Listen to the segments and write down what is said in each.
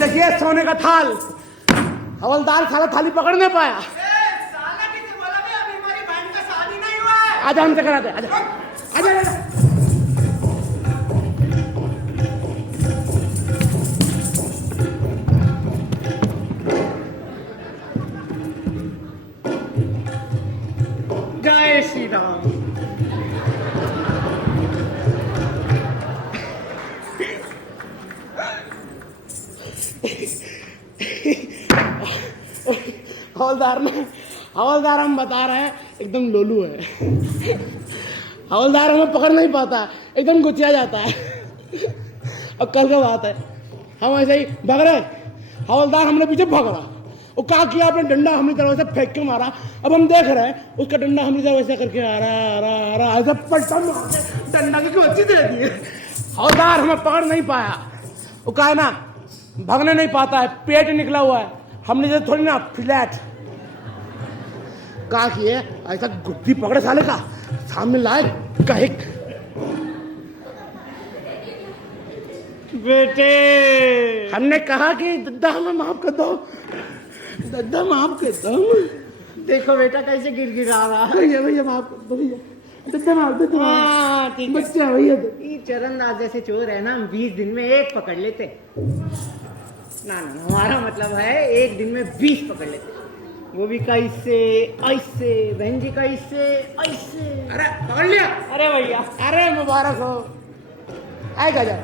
देखिए सोने का थाल। हवलदार साला थाली पकड़ नहीं पाया। साला किसे बोला बे? अभी हमारी बहन का शादी नहीं हुआ है। आजा हमसे कराते, आजा आजा आजा। जय श्री राम। हवलदार हम बता रहे हैं एकदम लोलू है। हवलदार हमें पकड़ नहीं पाता, एकदम गुचिया जाता है। अब कल का बात है, हम ऐसे ही भाग रहे, हवलदार हमने पीछे भागा। वो क्या किया, अपने डंडा हमने तरह से फेंक के मारा। अब हम देख रहे हैं उसका डंडा हमने तरह वैसे करके आ रहा ऐसा पलटा मार के डंडा की अच्छी दे दी। हवलदार हमें पकड़ नहीं पाया। वो क्या है ना, भागने नहीं पाता है, पेट निकला हुआ है। हमने जैसे थोड़ी ना फ्लैट कहा किए, ऐसा गुद्दी पकड़े साले का, सामने लाए कहे बेटे हमने कहा कि दद्दा हमें माफ कर दो, दद्दा माफ कर दो। देखो बेटा कैसे गिड़गिड़ा रहा है। भैया भैया माफ कर दो भैया, दद्दा माफ दो। हाँ ठीक है। बच्चा भैया ये चरणदास जैसे चोर है ना, हम 20 दिन में एक पकड़ लेते। ना हमारा मतलब है 1 दिन में 20 पकड़ लेते, वो भी कैसे ऐसे, बहन जी कैसे ऐसे। अरे पकड़ लिया। अरे भैया, अरे मुबारक हो। आएगा जा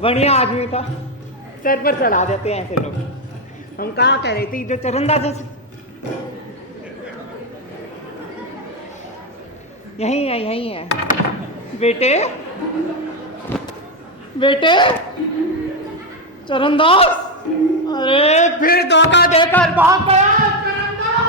बढ़िया आदमी था, सर पर चढ़ा देते हैं ऐसे लोग। हम कहाँ कह रहे थे, जो चरणदास जैसे यही है बेटे। बेटे चरणदास, अरे फिर धोखा देकर भाग गया चरणदास।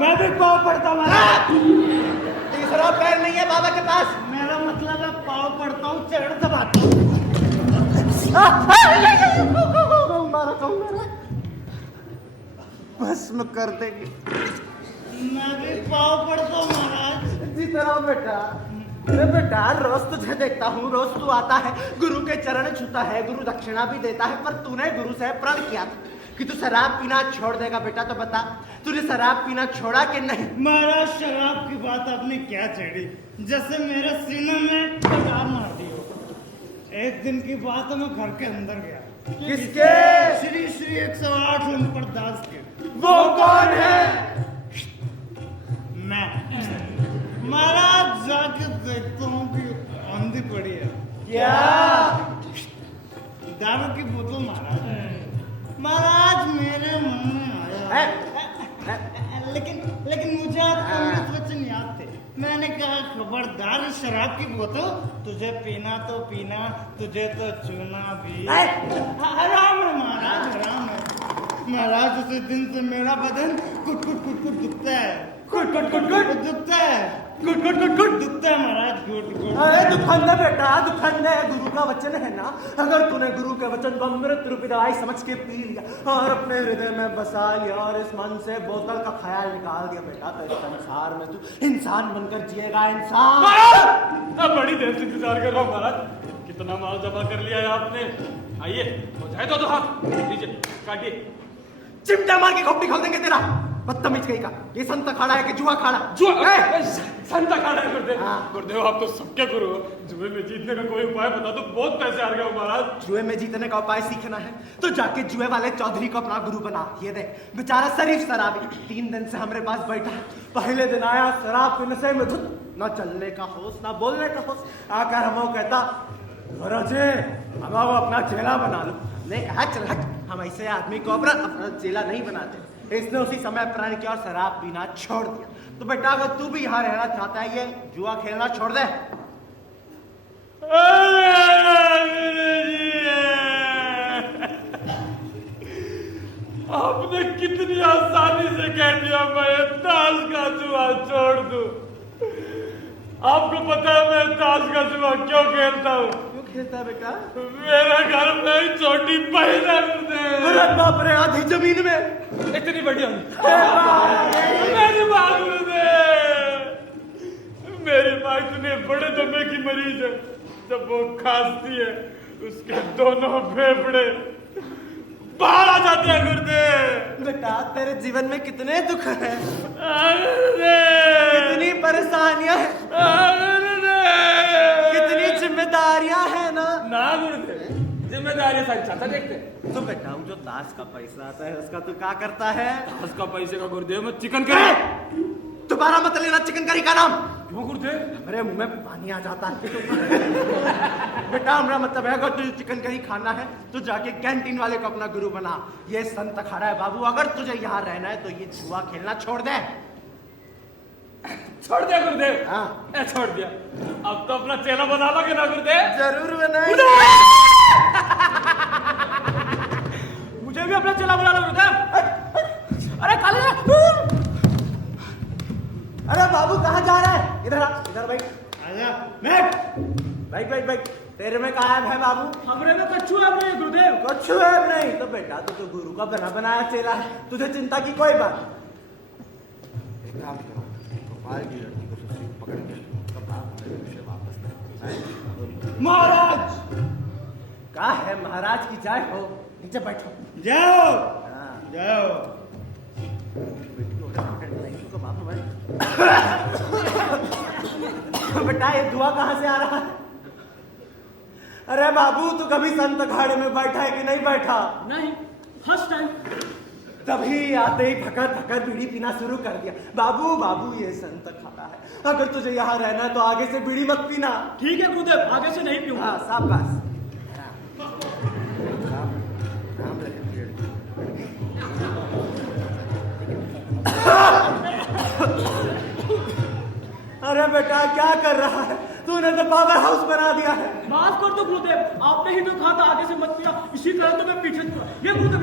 मैं भी पाँव पड़ता हूँ। तीसरा पैर नहीं है बाबा के पास। मेरा मतलब है पाँव पड़ता हूँ, चरण दबाता हूँ। भस्म कर देगी। मैं भी पाँव पड़ता हूँ महाराज। जी तरह बेटा, अरे बेटा रोज तुझे देखता हूँ, रोज तू आता है, गुरु के चरण छूता है, गुरु दक्षिणा भी देता है, पर तूने गुरु से प्रण किया था कि तू शराब पीना छोड़ देगा। बेटा तो बता, तूने शराब पीना छोड़ा कि नहीं? महाराज शराब की बात आपने क्या छेड़ी, जैसे मेरे सीने में कटार मार दी हो। एक दिन की बात है, मैं घर के अंदर गया। किसके? श्री श्री 108 लंपर दास के। वो कौन है? मैं महाराज जाके देखता हूँ कि आंधी पड़ी है। क्या? दारू की बोतल महाराज मेरे मन में आया। लेकिन मुझे अमृत वचन याद थे। मैंने कहा खबरदार, शराब की बोतल तुझे पीना तो पीना, तुझे तो चूना भी। हराम है महाराज, हराम है महाराज। उसी दिन से मेरा बदन कुट कुट कुट कुट दुखता है। गुड गुड गुड गुड दुखता है, गुड गुड गुड गुड दुखता है महाराज, गुड गुड। अरे दुखंड है बेटा, दुखंड है। गुरु का वचन है ना, अगर तूने गुरु के वचन को अमृत रूपी दवाई समझ के पी लिया और अपने हृदय में बसा लिया और इस मन से बोतल का ख्याल निकाल दिया बेटा, तो इस संसार में तू इंसान बनकर जिएगा। इंसान। अब बड़ी देर से इंतजार कर रहा हूँ महाराज, कितना माल जमा कर लिया है आपने। आइए हो जाए तो हाथ लीजिए, काटिए। चिमटा मार के खोपड़ी खोल देंगे तेरा, बदतमीज कहीं का। ये संत अखाड़ा है कि जुआ अखाड़ा? संत अखाड़ा है गुरुदेव। हाँ। गुरुदेव आप तो सबके गुरु हो, जुए में जीतने का कोई उपाय बता दो, बहुत पैसे हार गए हो महाराज। जुए में जीतने का उपाय सीखना है तो जाके जुए वाले चौधरी को अपना गुरु बना। ये देख बेचारा शरीफ शराबी 3 दिन से हमारे पास बैठा है। पहले दिन आया शराब के नशे में धुत, ना चलने का होश ना बोलने का होश। आकर हमको कहता, गुरुजी हम अपना चेला बना लो। नहीं कहा चल हट, हम ऐसे आदमी को अपना चेला नहीं बनाते। इसने उसी समय प्रण किया और शराब पीना छोड़ दिया। तो बेटा अगर तू भी यहाँ रहना चाहता है, ये जुआ खेलना छोड़ दे। आपने कितनी आसानी से कह दिया मैं ताश का जुआ छोड़ दूं। आपको पता है मैं ताश का जुआ क्यों खेलता हूँ? क्यों खेलता है बेटा? मेरे घर में एक छोटी बहन है। अरे बाप रे, आधी जमीन में इतनी बड़ी मेरी माँ मेरी माँ इतने बड़े दमे की मरीज है, जब वो खांसती है उसके दोनों फेफड़े बाहर आ जाते हैं गुरुदेव। बेटा तेरे जीवन में कितने दुख हैं, कितनी परेशानियां हैं, कितनी जिम्मेदारियां हैं ना गुरुदेव, जिम्मेदारी सारी चाचा देखते। तो बेटा वो जो ताश का पैसा आता है उसका तू क्या करता है? उसका पैसे का गुरुदेव मैं चिकन करी। दोबारा मत लेना चिकन करी का नाम। क्यों गुरुदेव? मेरे मुंह में पानी आ जाता है। बेटा हमारा मतलब है अगर तुझे चिकन करी खाना है तो जाके कैंटीन वाले को अपना गुरु बना। ये संत अखाड़ा है बाबू, अगर तुझे यहाँ रहना है तो ये जुआ खेलना छोड़ दे। छोड़ दिया गुरुदेव? हाँ छोड़ दिया। अब तो अपना चेला बना लोगे ना गुरुदेव? जरूर बनाएंगे। मुझे भी अपना चेला बना लो गुरुदेव। अरे काले अरे बाबू कहाँ जा रहा है? इधर आ, इधर बैठ। बैठ बैठ बैठ बैठ। तेरे में क्या है बाबू? हमरे में कच्छू है नहीं गुरुदेव। कच्छू है नहीं तो बेटा तू तो गुरु का बना बनाया चेला है, तुझे चिंता की कोई बात नहीं। एक काम करो, गोपाल की लड़की को सुशील पकड़ के उसे वापस कर। महाराज क्या है? महाराज की जय हो। नीचे बैठो। जाओ हाँ। जाओ। बेटा ये धुआं कहाँ से आ रहा है? अरे बाबू तू कभी संत अखाड़े में बैठा है कि नहीं बैठा? नहीं, फर्स्ट टाइम। तभी आते ही थकर थकर बीड़ी पीना शुरू कर दिया। बाबू बाबू ये संत अखाड़ा है, अगर तुझे यहाँ रहना है तो आगे से बीड़ी मत पीना। ठीक है गुरुदेव, आगे से नहीं पीऊंगा। हाँ शाबाश। अरे बेटा क्या कर रहा है? तूने तो पावर हाउस बना दिया है। माफ कर दो गुरुदेव, आपने ही तो कहा था आगे से मत पीना, इसी कारण तो मैं पीछे छुड़ा। ये गुरुदेव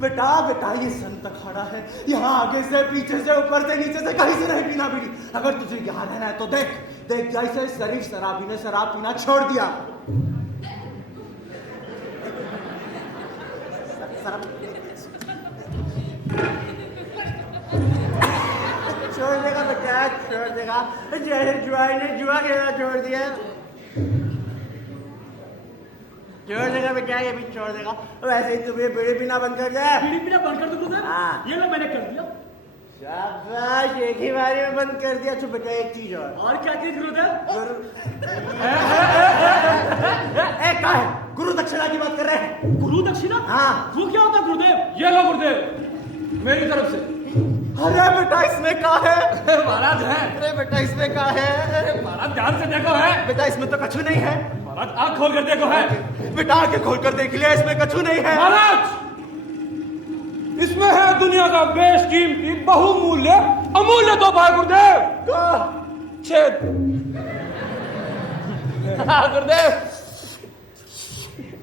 बेटा बेटा ये संत अखाड़ा है, यहाँ आगे से पीछे से ऊपर से नीचे से कहीं से नहीं पीना बीड़ी। अगर तुझे यहाँ रहना है तो देख देख जैसे शरीफ शराबी ने शराब पीना छोड़ दिया। छोड़ देगा बेटा, छोड़ देगा। जय जुआ ने जुआ खेलना छोड़ दिया, छोड़ देगा बेटा, ये भी छोड़ देगा। वैसे ही तुम ये बीड़ी पीना बंद कर दे। बीड़ी पीना बंद कर दो गुरुदेव। हाँ। ये लो मैंने कर दिया। शाबाश, एक ही बारी में बंद कर दिया। चुप बेटा एक चीज और क्या चीज गुरुदेव? क्या है? गुरु दक्षिणा की बात कर रहे हैं। गुरु दक्षिणा? हाँ। वो क्या होता गुरुदेव? ये लो गुरुदेव मेरी तरफ से। अरे बेटा इसमें क्या है? महाराज है। अरे बेटा इसमें क्या है? महाराज ध्यान से देखो है। बेटा इसमें तो कछु नहीं है। महाराज आँख खोल कर देखो है। बेटा आंखें खोल कर देख लिया, इसमें कछु नहीं है। महाराज इसमें है दुनिया का बेशकीमती बहुमूल्य अमूल्य तोहफा गुरुदेव। छेद। गुरुदेव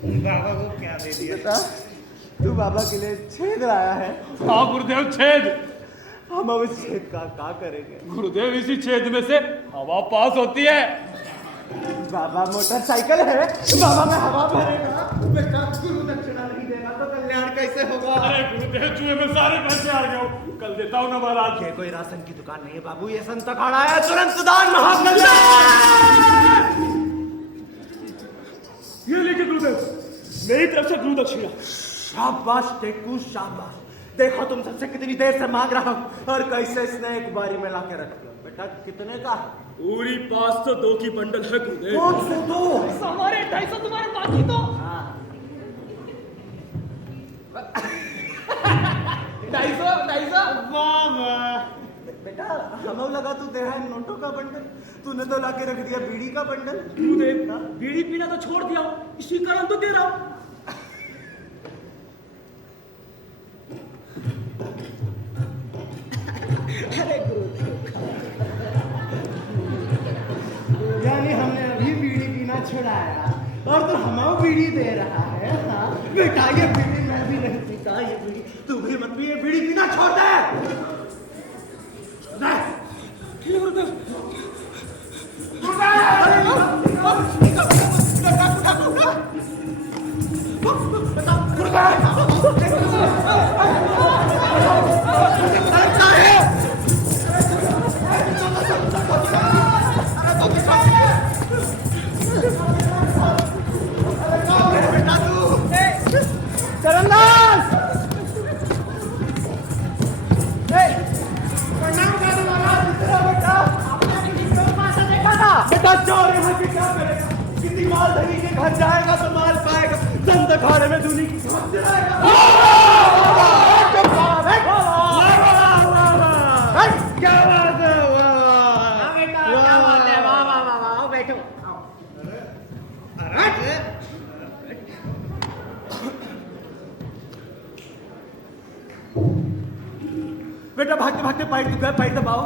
बाबा को क्या दे दिया? बेटा तू बाबा के लिए छेद लाया है। हाँ गुरुदेव छेद। हम अब इस छेद का क्या करेंगे? गुरुदेव इसी छेद में से हवा पास होती है। बाबा मोटरसाइकिल है, बाबा में हवा भरेगा। बेटा गुरु दक्षिणा नहीं देगा तो कल्याण कैसे होगा? अरे गुरुदेव जुए में सारे पैसे आ गए, कल देता हूँ ना महाराज। ये कोई राशन की दुकान नहीं है बाबू, ये संत अखाड़ा है। तुरंत दान महाकल्याण। ये लीजिए गुरुदेव मेरी तरफ से गुरु दक्षिणा। शाबाश टेकू शाबाश। देखो तुम सबसे कितनी देर से मांग रहा हूँ और कैसे इसने एक बारी में लाके रख दिया। बेटा कितने का है? पूरी 502 की बंडल है गुरुदेव। 502? हमारे 250 तुम्हारे बाकी तो। हाँ 250 बाबा बेटा हमें लगा तू दे है नोटों का बंडल, तूने तो लाके रख दिया बीड़ी का बंडल। गुरुदेव बीड़ी पीना तो छोड़ दिया, इसी कारण तो दे रहा हूँ। यानी हमने अभी बीड़ी पीना छुड़ाया और तू हमें बीड़ी दे रहा है। हाँ बेटा, ये बीड़ी मैं भी नहीं पीता, ये बीड़ी तू भी मत पी, ये बीड़ी पीना छोड़ दे। बेटा चोर यहाँ के क्या करेगा? किसी माल धनी के घर जाएगा तो माल पाएगा, दंत अखाड़े में धुनी क्या बात है? वाह बैठो। बेटा भागते भागते पैर दुख गए, पैर दबाओ।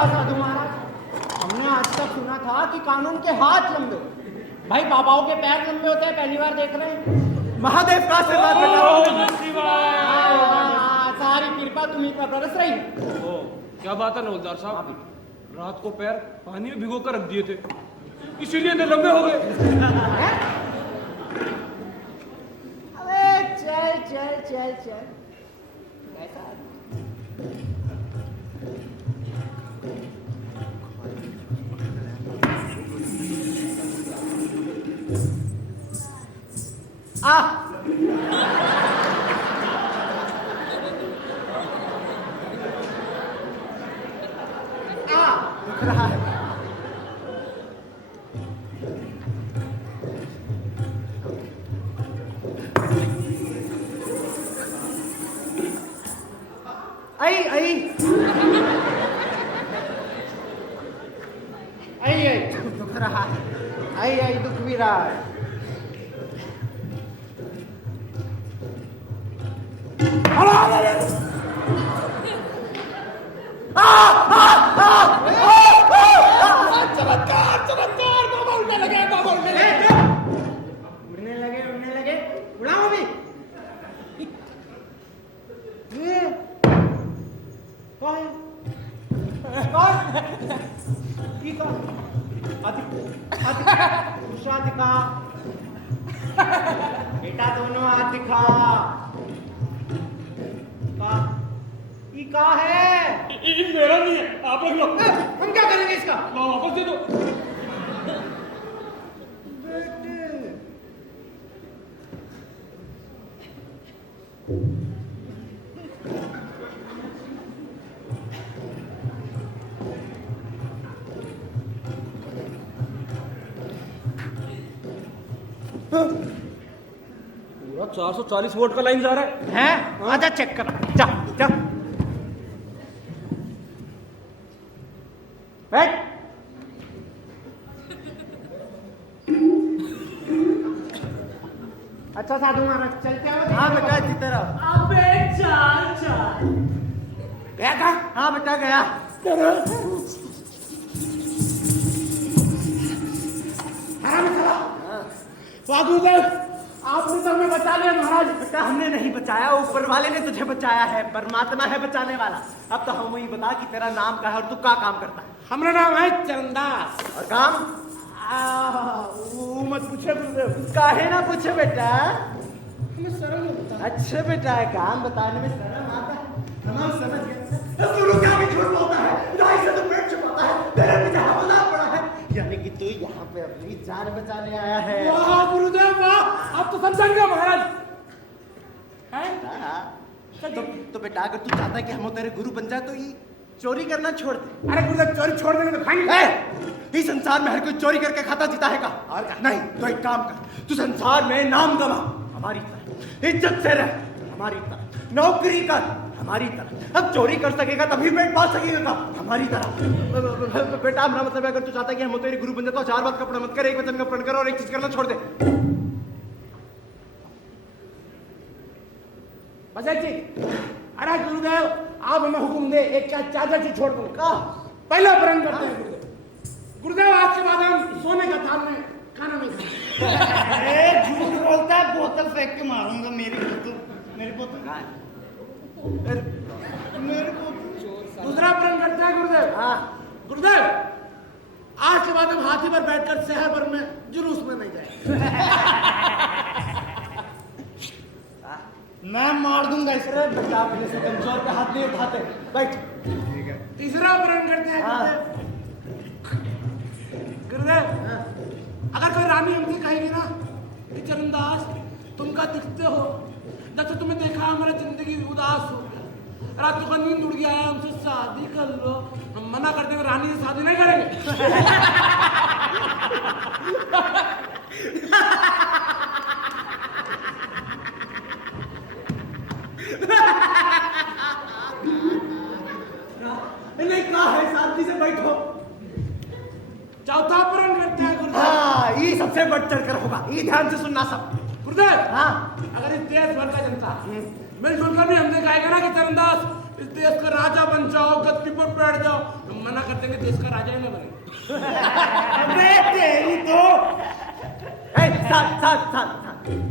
साधु महाराज, हमने आज तक सुना था कि कानून के हाथ लंबे, भाई बाबाओं के पैर लंबे होते हैं, पहली बार देख रहे हैं। महादेव का आशीर्वाद सारी कृपा तुम्हीं पर बरस रही। क्या बात है नवलदार साहब, रात को पैर पानी में भिगो कर रख दिए थे, इसीलिए इतने लंबे हो गए। अबे चल चल चल चल, कैसा दुख रहा है। आई आई दुख रहा है, आई दुख भी रहा है। उड़ने लगे, उड़ाओ अभी। ये कौन? ये कौन? दूसरा दिखा बेटा, दोनों हाथ दिखा। ये का है? मेरा नहीं है, आप रख लो। हम क्या करेंगे इसका? वापस दे दो। पूरा 440 वोट का लाइन जा रहा है। हैं? आजा चेक कर। जा जा बैठ। अच्छा साधु महाराज, चलते हो? हाँ बेटा, इसी तरह। अबे चाल चाल गया था? हाँ बेटा गया। साधुदेव, आपने तो हमें बचा लिया महाराज। बेटा हमने नहीं बचाया, ऊपर वाले ने तुझे बचाया है, परमात्मा है बचाने वाला। अब तो हम ही बता कि तेरा नाम क्या है और तू क्या काम करता है? हमारा नाम है चरणदास। और काम? वो मत पूछे गुरुदेव। काहे ना पूछे बेटा, हमें शर्म होता है। अच्छा बेटा है, काम बताने में शर्म आता है, हम समझ गए। गुरु क्या भी झूठ बोलता है, राई से तो पेट छुपाता है, तेरे पीछे हमला पड़ा है, यानी कि तू यहाँ पे अपनी जान बचाने आया है। वाह गुरुदेव वाह, आप तो समझ गए महाराज। तो बेटा अगर तू चाहता है कि हम तेरे गुरु बन जाए तो ये चोरी करना छोड़ दे। अरे गुरुदेव, चोरी छोड़ देंगे तो खाएंगे। इस संसार में हर कोई चोरी करके खाता जीता है का? और का? नहीं, तो एक काम कर, तू संसार में नाम कमा हमारी तरह, इज्जत से रह हमारी तरह, नौकरी कर हमारी तरह। अब चोरी कर सकेगा तभी पेट पाल सकेगा का? हमारी तरह। बेटा हमारा मतलब है, अगर तू चाहता है कि हम तेरे गुरु बन जाए तो 4 बात का प्रण मत कर, एक वचन का प्रण कर और एक चीज करना छोड़ दे। बस एक चीज। अरे गुरुदेव आप हमें हुक्म दे, एक क्या चादर चीज छोड़ दो का पहला प्रण करते हैं गुरुदेव। गुरुदेव आज के बाद हम सोने का थाल में खाना नहीं खाएंगे। अरे झूठ बोलता है, बोतल फेंक के मारूंगा। मेरी बोतल मेरी बोतल मेरे को दूसरा प्रण करते हैं गुरुदेव। हाँ गुरुदेव आज के बाद हम हाथी पर बैठकर शहर भर में जुलूस में नहीं जाएंगे। मैं मार दूंगा इसे। अरे बेटा अपने से कमजोर पे हाथ नहीं उठाते, बैठ। तीसरा प्रण करते हैं गुरुदेव। अगर कोई रानी हमसे कहेगी ना कि चरणदास तुम का दिखते हो, जब से तुम्हें देखा हमारी जिंदगी उदास हो गया, रातों का नींद उड़ गया है, हमसे शादी कर लो, हम मना कर देंगे, रानी से शादी नहीं करेंगे। नहीं कहा है शांति से बैठो। चौथा प्रण करते हैं गुरुदेव। हाँ ये सबसे बढ़ चढ़ कर होगा, ये ध्यान से सुनना सब। गुरुदेव हाँ अगर इस देश भर का जनता मिलजुल कर भी हमसे कहेगा ना कि चरणदास इस देश का राजा बन जाओ, गद्दी पर बैठ जाओ, हम मना कर देंगे, देश का राजा ही ना बने। अबे तेरी तो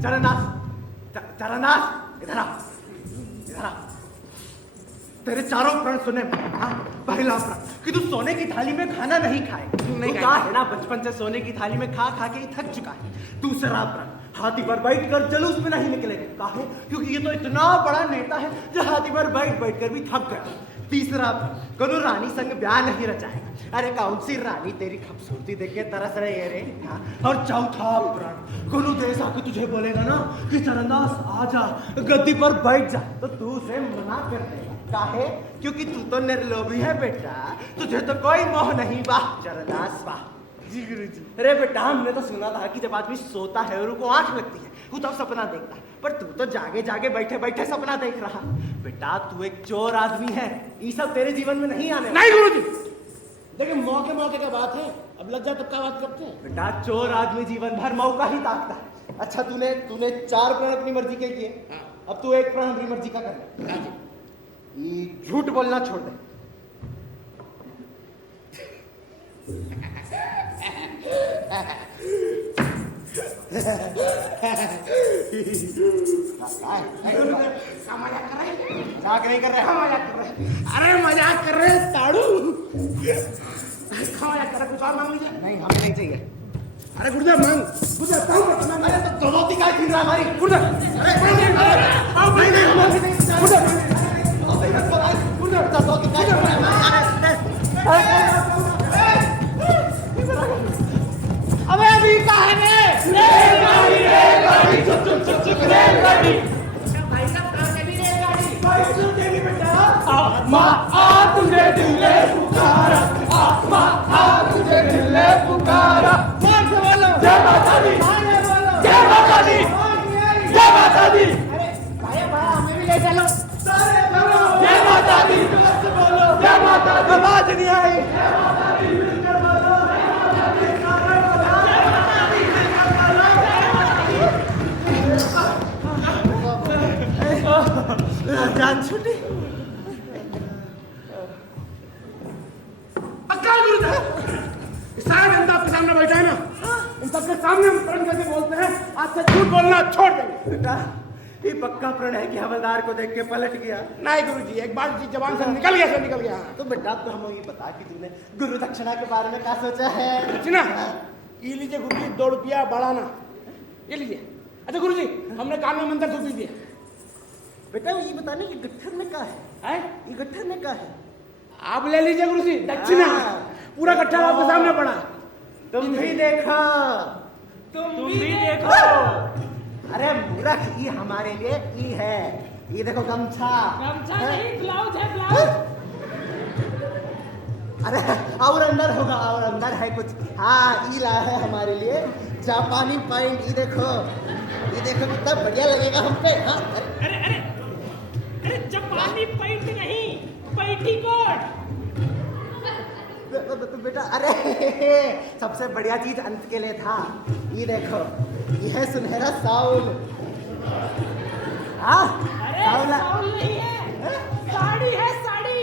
चरणदास चरणदास इधर आ, इधर आ। तेरे चारों प्रण सुने। हाँ पहला प्रण कि तू सोने की थाली में खाना नहीं खाए, नहीं कहा है ना बचपन से सोने की थाली में खा खा के ही थक चुका है। दूसरा प्रण हाथी पर बैठकर जुलूस में नहीं निकलेगा, काहे क्योंकि ये तो इतना बड़ा नेता है जो हाथी पर बैठ बैठकर भी थक गया। तीसरा कोनो रानी संग ब्याह नहीं रचाएगा। अरे कौन सी रानी तेरी खूबसूरती देख के तरस रही है रे। हाँ? और चौथा प्रण कोनो देश आके तुझे बोलेगा ना कि चरणदास आजा गद्दी पर बैठ जा, तो तू उसे मना कर देगा, काहे क्योंकि तू तो निर्लोभी है बेटा, तुझे तो कोई मोह नहीं। वाह चरणदास वाह। जी गुरुजी। अरे बेटा हमने तो सुना था कि जब आदमी सोता है और उसको आंख लगती है वो तब सपना देखता है, पर तू तो जागे जागे बैठे बैठे सपना देख रहा। बेटा तू एक चोर आदमी है, ये सब तेरे जीवन में नहीं आने। नहीं गुरुजी, देखिए मौके मौके का बात है, अब लग जा तब का बात करते हैं। बेटा चोर आदमी जीवन भर मौका ही ताकता है। अच्छा तूने 4 प्रण अपनी मर्जी के किए, अब तू एक प्रण अपनी मर्जी का कर। ये झूठ बोलना छोड़ दे। मजाक नहीं कर रहे, मजाक कर रहे। अरे मजाक कर रहे ताड़ू। मजाक कर रहे, कुछ और मांग लीजिए। नहीं हमें नहीं चाहिए। अरे गुरुदेव मांग, गुरुदेव काम करना। अरे तो दोनों का खींच रहा हमारी गुरुदेव, अरे नहीं नहीं गुरुदेव, अबे अभी कहा है रेलगाड़ी चुप चुप चुप चुप रेलगाड़ी भाई साहब कहाँ चली रेलगाड़ी? माँ आ तुझे दिल ने पुकारा, माँ आ तुझे दिल ने पुकारा। कौन से बोलो? जय माता दी, बोलो जय माता दी, जय माता दी। अरे भाई हमें भी ले चलो। जय माता दी, बोलो जय माता दी। आवाज नहीं आई। जान छूटी। पक्का गुरुदेव, सारा जनता आपके सामने बैठा है ना, इन सबके सामने हम प्रण करके बोलते हैं आज से झूठ बोलना छोड़ देंगे। बेटा ये पक्का प्रण है कि हवलदार को देख के पलट गया। नहीं गुरुजी, एक बार जी जबान से निकल गया, से निकल गया। तो बेटा तो हमें ये बता कि तूने गुरु दक्षिणा के बारे में क्या सोचा है। दक्षिणा ये लीजिए गुरुजी, 2 रुपया बढ़ाना, ये लीजिए। अच्छा गुरुजी, हमने कान में मंत्र थूक दिया। बेटा ये बताने कि गट्ठर में क्या है, हैं? ये गट्ठर में क्या है। आप ले लीजिए गुरुजी दक्षिणा, पूरा गट्ठा आपके सामने पड़ा है। तुम भी देखो, तुम भी देखो। अरे मूर्ख ये हमारे लिए ई है, ये देखो गमछा। गमछा नहीं, ब्लाउज है ब्लाउज। अरे और अंदर होगा, और अंदर है कुछ। हाँ ई ला है हमारे लिए जापानी पैंट, ये देखो कितना बढ़िया लगेगा हम पे। हाँ अरे अरे अरे जापानी पैंट नहीं, पेटीकोट। तो बेटा अरे सबसे बढ़िया चीज अंत के लिए था, ये देखो ये है सुनहरा साउल। हाँ साउल नहीं है, साड़ी है साड़ी।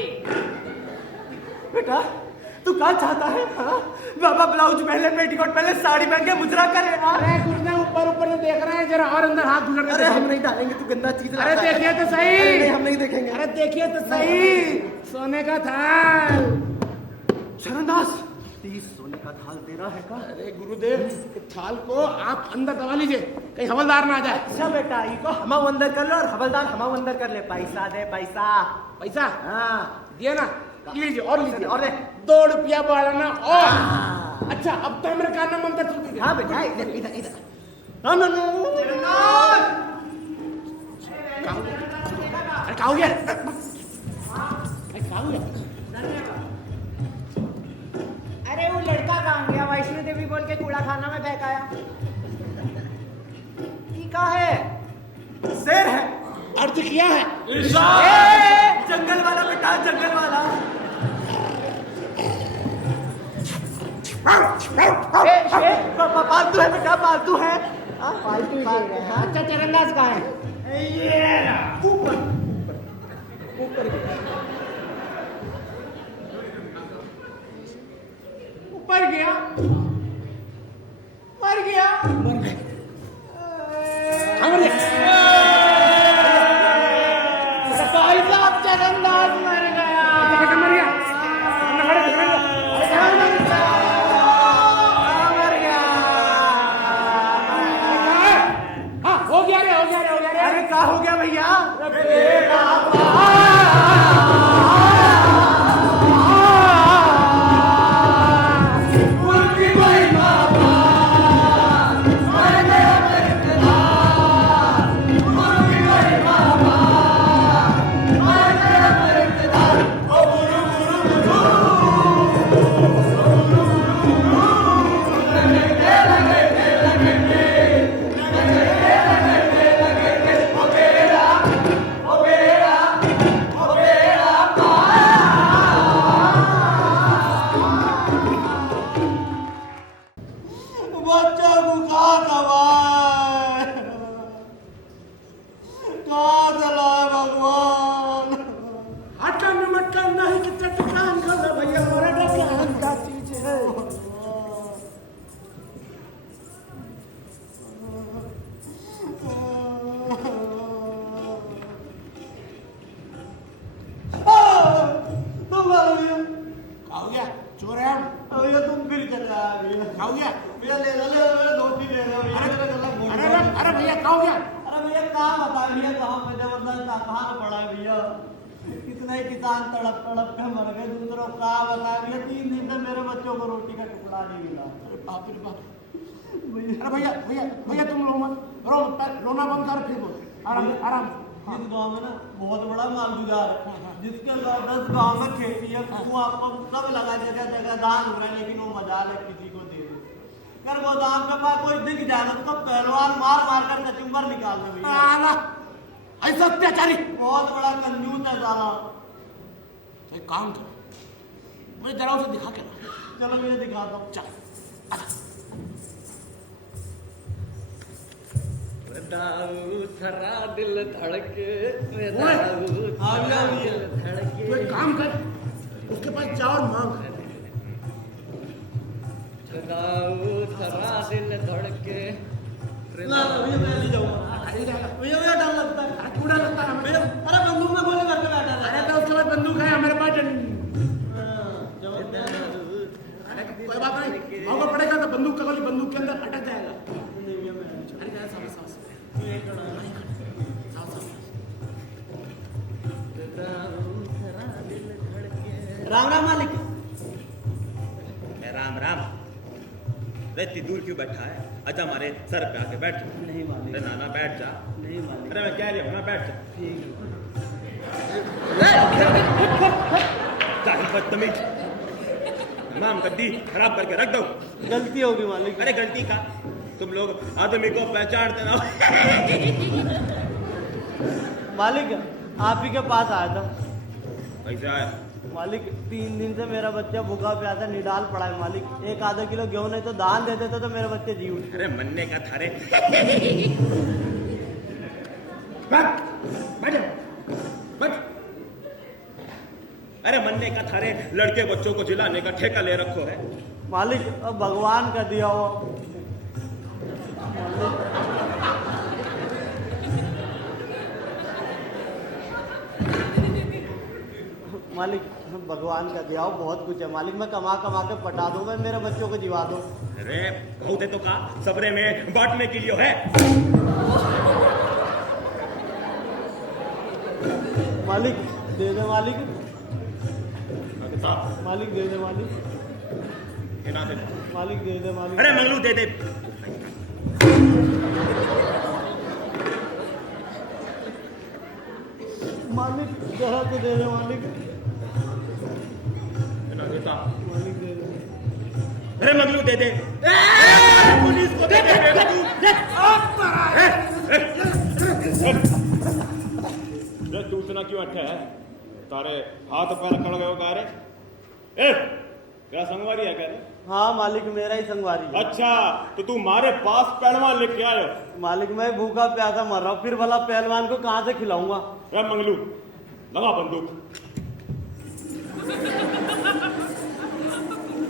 बेटा तू क्या चाहता है हाँ? बाबा ब्लाउज पहले, पेटीकोट पहले, साड़ी पहन के मुजरा करे हाँ? अरे गुरुदेव ऊपर ऊपर से देख रहे हैं, जरा और अंदर हाथ गुजरने अरे दो। हम नहीं डालेंगे, तू गंदा चीज अरे लाता है। देखिए तो सही। अरे नहीं, हम नहीं देखेंगे। अरे देखिए तो सही, सोने का थाल। चरणदास 30 सोने का थाल दे रहा है का? अरे गुरुदेव, थाल को आप अंदर दबा लीजिए, कहीं हवलदार ना आ जाए। अच्छा बेटा, इको हमाऊ अंदर कर लो और हवलदार हमाऊ अंदर कर ले। पैसा दे पैसा। पैसा हाँ दिए ना, लीजिए और लीजिए और दे। 2 रुपया बढ़ाना और। अच्छा अब तो मेरे कान में मंत्र सुन लीजिए। हाँ बेटा, इधर इधर इधर। हाँ ना अरे क्या हो गया? अरे क्या हो गया? अरे वो लड़का कहाँ गया? वैष्णो देवी बोल के कूड़ा खाना में फेंकाया। ये का है? शेर है। अर्थ किया है। ए, जंगल वाला बेटा, जंगल वाला। पालतू है बेटा, पालतू है। फालतू ही शेर है। हाँ, अच्छा चरणदास कहाँ है? ऊपर ऊपर गया, मर गया। मर गए। मर गया। भाई साहब चरणदास मर गया। कैसे मर गया? हमने खड़े थे, मर गया। मर गया। हाँ हो गया रे, हो गया रे, हो गया रे। अरे क्या हो गया भैया? बच्चा को कहा दबाए, कहा चलाए भगवान। अटन मटन नहीं कि चटकान कर ले भैया, हमारा ढक्कन का चीज है। तुम आ गए क्या हो गया? चोर है हम? भैया, तुम फिर चले आ गए क्या हो गया? भैया। ले लो मेरा धोती ले लो भैया, मेरा गला घोट अरे लो। अरे भैया क्या हो गया? अरे भैया कहाँ बता भैया, कहाँ पे जबरदस्त कहाँ पड़ा है भैया। कितने किसान तड़प तड़प के मर गए, दूसरों को कहाँ बता भैया। 3 दिन से मेरे बच्चों को रोटी का टुकड़ा नहीं मिला। अरे बाप रे बाप। अरे भैया भैया भैया तुम रो मत, रोना बंद कर, फिर बोल। आराम से, आराम से। इस गांव में ना बहुत बड़ा मालगुजार है, जिसके 10 गांव में खेती है। वो आपको सब लगा जगह जगह दान हो रहा है, लेकिन वो मजाल है किसी को दे दे। अगर वो दान के पास कोई दिख जाए तो उसको पहलवान मार मार कर कचुम्बर निकाल दे भैया। आला, ऐसा अत्याचारी। बहुत बड़ा कंजूस है साला। तो एक काम करो, मुझे जरा उसे दिखा के ला। चलो मुझे दिखाता हूँ। चल आजा। थरा दिल धड़के, ओए, आ गया भैया। तू एक काम कर, उसके पास जाओ और मांग। थरा दिल धड़के। ना भैया, मैं नहीं जाऊंगा भैया। भैया डर लगता है। अरे क्यों डर लगता है हमें? भैया अरे बंदूक में गोली करके बैठा अरे रहता तो उसके बाद बंदूक है हमारे पास। है। अरे कोई बात नहीं, मौका पड़ेगा तो बंदूक का गोली बंदूक के अंदर अटक जाएगा। अरे क्या सांस सांस राम राम मालिक। राम राम। इतनी दूर क्यों बैठा है? आजा हमारे सर पे आके बैठ। नहीं मालिक, अरे नाना बैठ जा। नहीं मालिक। अरे मैं कह रही हूँ ना बैठ जा। जाहिल बदतमीज, तमाम गद्दी खराब करके रख दो। गलती होगी मालिक। अरे गलती का तुम लोग आदमी को पहचानते ना। मालिक आप ही के पास आया था कैसे आया? मालिक। 3 दिन से मेरा बच्चा भूखा प्यासा निडाल पड़ा है मालिक। 1 आधा किलो गेहूं नहीं तो दान दे देते तो मेरे बच्चे जी उठते। अरे मन्ने का थारे। बैठ जाओ। बनने का थारे लड़के बच्चों को जिलाने का ठेका ले रखो है। मालिक अब भगवान का दिया हो। मालिक भगवान का दिया हो, बहुत कुछ है मालिक। मैं कमा कमा के पटा दूंगा, मेरे बच्चों को जिवा दो। अरे बहुत है तो का सबरे में बांटने के लिए है। मालिक दे दे मालिक, मालिक दे दे मालिक, मालिक दे दे मालिक। अरे मंगलू दे दे। मालिक जरा तो दे दे मालिक, मालिक दे दे। अरे मंगलू दे दे। पुलिस को दे दे। तू सुना क्यों अट्ठा है? तारे हाथ पैर कड़ गए हो का रे? ए क्या संगवारी है क्या रे? हाँ मालिक मेरा ही संगवारी है। अच्छा तो तू मारे पास पहलवान लेके आयो? मालिक मैं भूखा प्यासा मर रहा हूँ, फिर भला पहलवान को कहाँ से खिलाऊंगा? अरे मंगलू लगा बंदूक।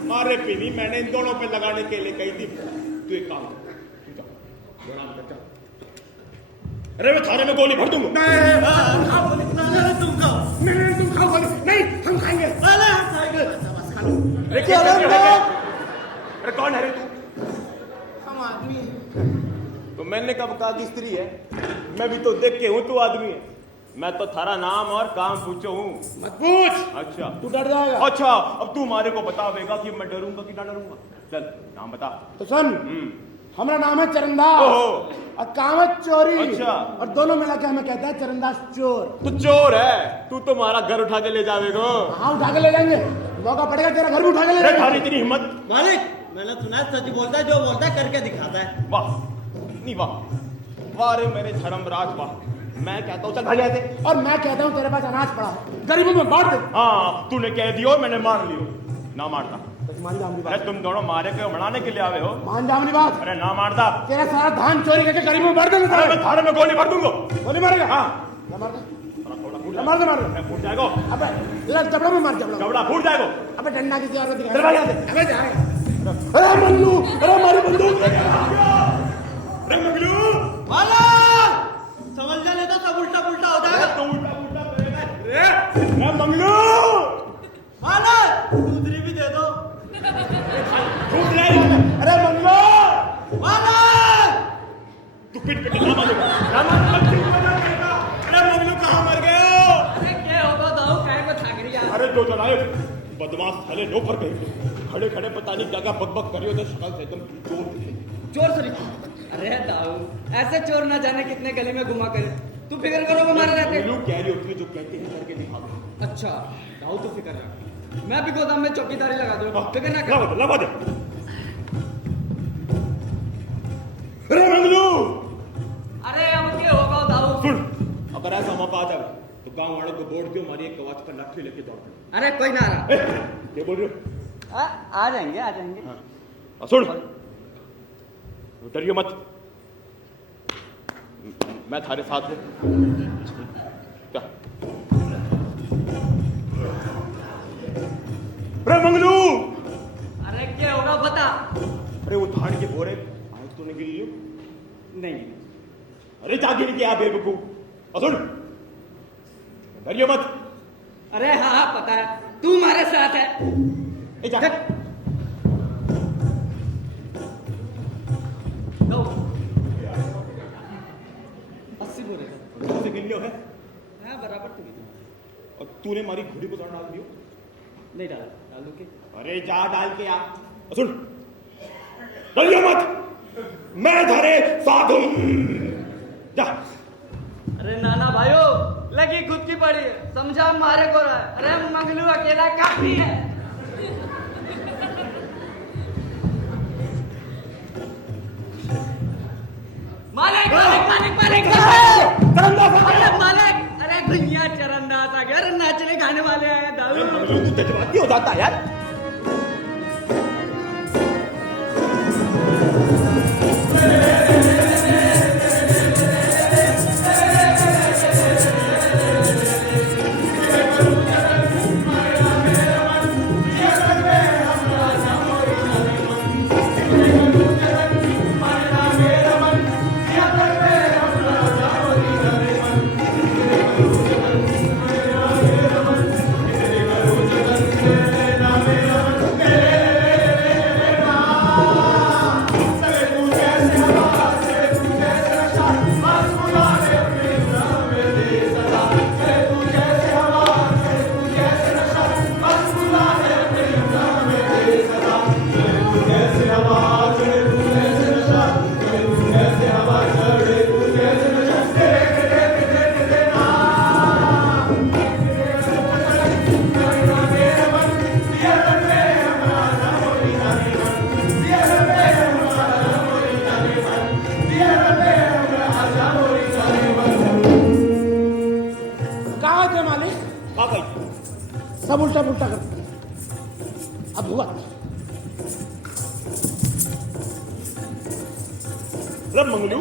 मारे पीनी मैंने इन दोनों पे लगाने के लिए कही थी। तू एक काम कर, अरे मैं थारे में गोली भर दूंगा। तुम खाओ गोली। नहीं हम खाएंगे। अरे क्या अरे कौन है रे तू? हम आदमी हैं। तो मैंने कब कहा कि स्त्री है? मैं भी तो देख के हूं तू आदमी है। मैं तो थारा नाम और काम पूछो हूँ। मत पूछ। अच्छा तू डर जाएगा। अच्छा अब तू मारे को बतावेगा कि मैं डरूंगा कि ना डरूंगा। चल नाम बता। तो सुन, हमारा नाम है चरणदास और काम है चोरी। अच्छा। और दोनों मिला के हमें कहता है चरणदास चोर। तू चोर है, तू तो हमारा घर उठा के ले जावेगा। हाँ उठा के ले जाएंगे, मौका पड़ेगा तेरा घर भी उठा के ले जाएंगे। थारी इतनी हिम्मत? मालिक मैंने सुना है सच बोलता है, जो बोलता है करके दिखाता है। वाह नहीं वाह, वाह रे मेरे धर्मराज वाह। मैं कहता हूँ चल भाग यहाँ से। और मैं कहता हूँ तेरे पास अनाज पड़ा है, गरीबों में बांट दे। हाँ तूने कह दियो मैंने मान लियो। ना मारता। बस मान जा अपनी अरे बात। तुम दोनों मारे के मनाने के लिए आवे हो। मान जा अपनी बात। अरे ना मारता। तेरा सारा धान चोरी करके गरीबों में बांट दे। अरे मैं थारे में गोली भर दूंगा। गोली मारेगा? हाँ ना मार दे। ना मार दे मार दे। फूट जाएगा। अबे लग जबड़ा में मार जबड़ा। कपड़ा फूट जाएगा। अबे डंडा किसी और को दिखा। चल भाग यहाँ से। अबे जाएगा। अरे मंगलू, अरे हमारी बंदूक। अरे मंगलू मालिक समझ जा, नहीं तो सब उल्टा पुल्टा हो जाएगा। तो उल्टा उल्टा करेगा। अरे मंगलू मालिक दूसरी भी दे दो। फूट जाएगा। अरे मंगलू मालिक तू पिट पिट ना मारेगा। ना मारेगा। अरे मंगलू कहाँ मर गए हो? अरे क्या होगा दाऊ काय को थाक रही है? अरे दो जनाए बदमाश साले नो पर गए खड़े खड़े पता नहीं क्या क्या बकबक करियो तो शक्ल से एकदम चोर दिखे। चोर सॉरी। अरे दाऊ ऐसे चोर ना जाने कितने गली में घुमा करे। तू फिक्र करो वो मारे रहते। लोग कह रही होती है जो कहते हैं करके दिखा दो। अच्छा दाऊ तो फिक्र रख, मैं भी गोदाम में चौकीदारी लगा दूं। फिक्र ना कर। लगा दे। अरे मंगलू अरे अब क्या होगा दाऊ? सुन, अगर ऐसा मौका आ जाए तो गांव वालों को बोर्ड क्यों मारी एक कवाच पर लाठी लेके दौड़ पड़े। अरे कोई ना रहा। क्या बोल रहे हो? आ जाएंगे आ जाएंगे। हाँ। सुन डरियो मत, मैं थारे साथ हूं। क्या? अरे मंगलू अरे क्या होगा बता। अरे वो धान के बोरे आज तूने गिन लियो? नहीं। अरे जा गिन के आ बेवकूफ। और सुन डरियो मत। अरे हाँ हाँ पता है तू हमारे साथ है। ए जा। लो 80 बोरे का। से गिन लियो है। हाँ बराबर तू और तूने मारी घोड़ी को डाल दियो? नहीं डाला डालू के। अरे जा डाल के आ। सुन डरियो मत, मैं थारे साथ हूं। जा। अरे नाना भाइयों लगी खुद की पड़ी है, समझा मारे को रहा है। अरे मंगलू अकेला काफी है। मालिक मालिक मालिक मालिक अरे मालिक, अरे भैया चरणदास आ गया। अरे नाचने गाने वाले आए हैं दाऊ। तू जज्बाती हो जाता है यार। सब उल्टा पुल्टा कर दिया। अब हुआ अरे मंगलू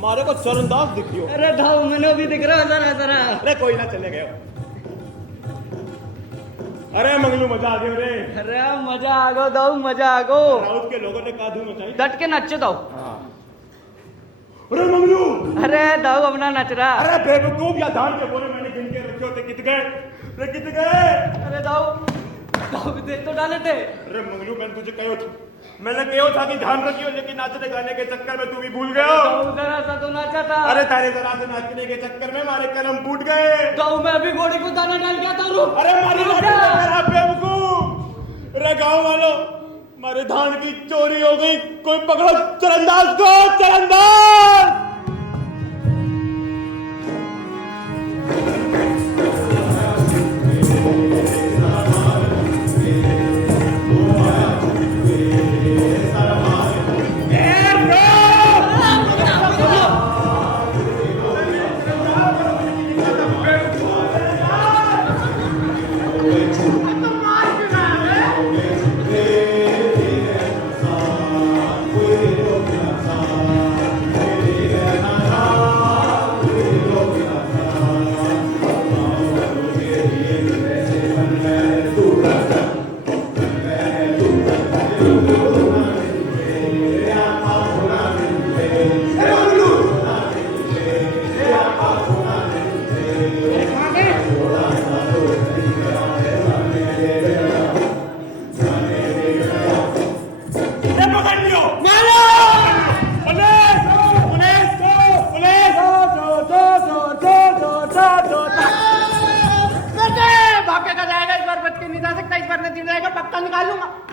मारे को चरणदास दिखियो। अरे धाव मनो भी दिख रहा जरा जरा। अरे कोई ना चले गए। अरे मंगलू मजा आ गया रे। अरे मजा आ गो दाऊ मजा आ गो। राउत के लोगों ने का धूम मचाई। डट के नच दाऊ। अरे मंगलू अरे दाऊ अपना नच रहा। अरे बेवकूफ या धान के बोरे मैंने गिन के रखे होते कित गए। अरे कित गए। अरे दाऊ दाऊ दे तो डाले थे। अरे मंगलू मैंने तुझे कहो था मैंने कहो था कि ध्यान रखियो लेकिन नाचने गाने के चक्कर में तू भी भूल गया। दाऊ जरा सा तो नाचा था। अरे तारे जरा से नाचने के चक्कर में हमारे कलम फूट गए। दाऊ मैं अभी घोड़ी को दाना डाल गया था रुक। अरे मारी बेवकूफ। अरे गाँव वालों हमारे धान की चोरी हो गई कोई पकड़ो चरणदास को चरणदास।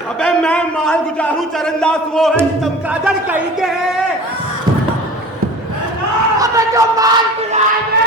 अबे मैं माल गुजारू चरणदास वो है चमकादड़ कहीं के है। अबे जो माल गिराएंगे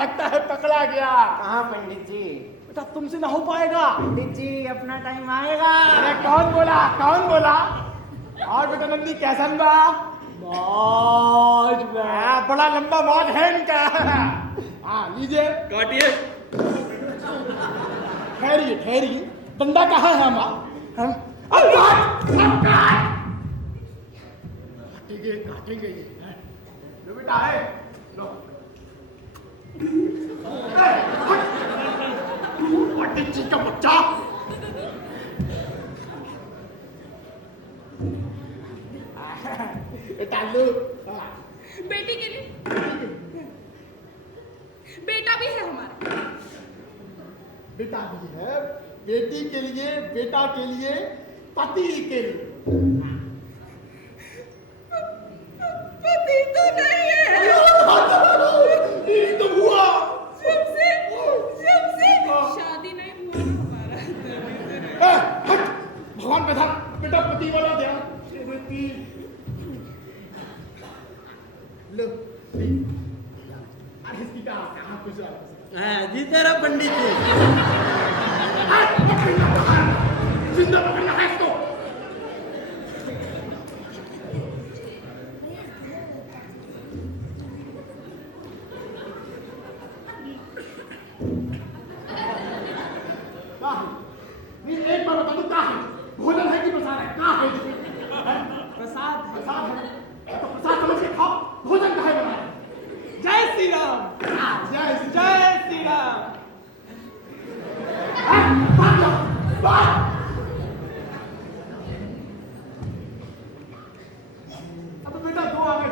लगता है पकड़ा गया। कहाँ पंडित जी? बेटा तुमसे ना हो पाएगा। पंडित जी अपना टाइम आएगा। अरे कौन बोला कौन बोला? और बेटा नंदी कैसन बा? मौज में बड़ा लंबा मौज है इनका। हाँ लीजिए काटिए। ठहरिए ठहरिए बंदा कहाँ है हमारा? हम काटेंगे काटेंगे ये लो बेटा है लो। पंडित जी का बच्चा बेटा लो। बेटी के लिए बेटा भी है हमारा। बेटा भी है बेटी के लिए बेटा के लिए पति के लिए। पति तो नहीं है। ये तो हुआ जब से शादी नहीं हुआ हमारा। भगवान प्रधान बेटा पति वाला ध्यान लो। अरे सीधा कहाँ कुछ जी तेरा पंडित जी। जिंदा पकड़ना है इसको। एक बार बता दो कहाँ है? भोजन है कि प्रसाद है? कहाँ है? प्रसाद प्रसाद है तो प्रसाद समझ के खाओ। भोजन कहाँ है बनाया? जय श्री राम। जय श्री राम। भाग जाओ भाग। अब बेटा दो आ गए।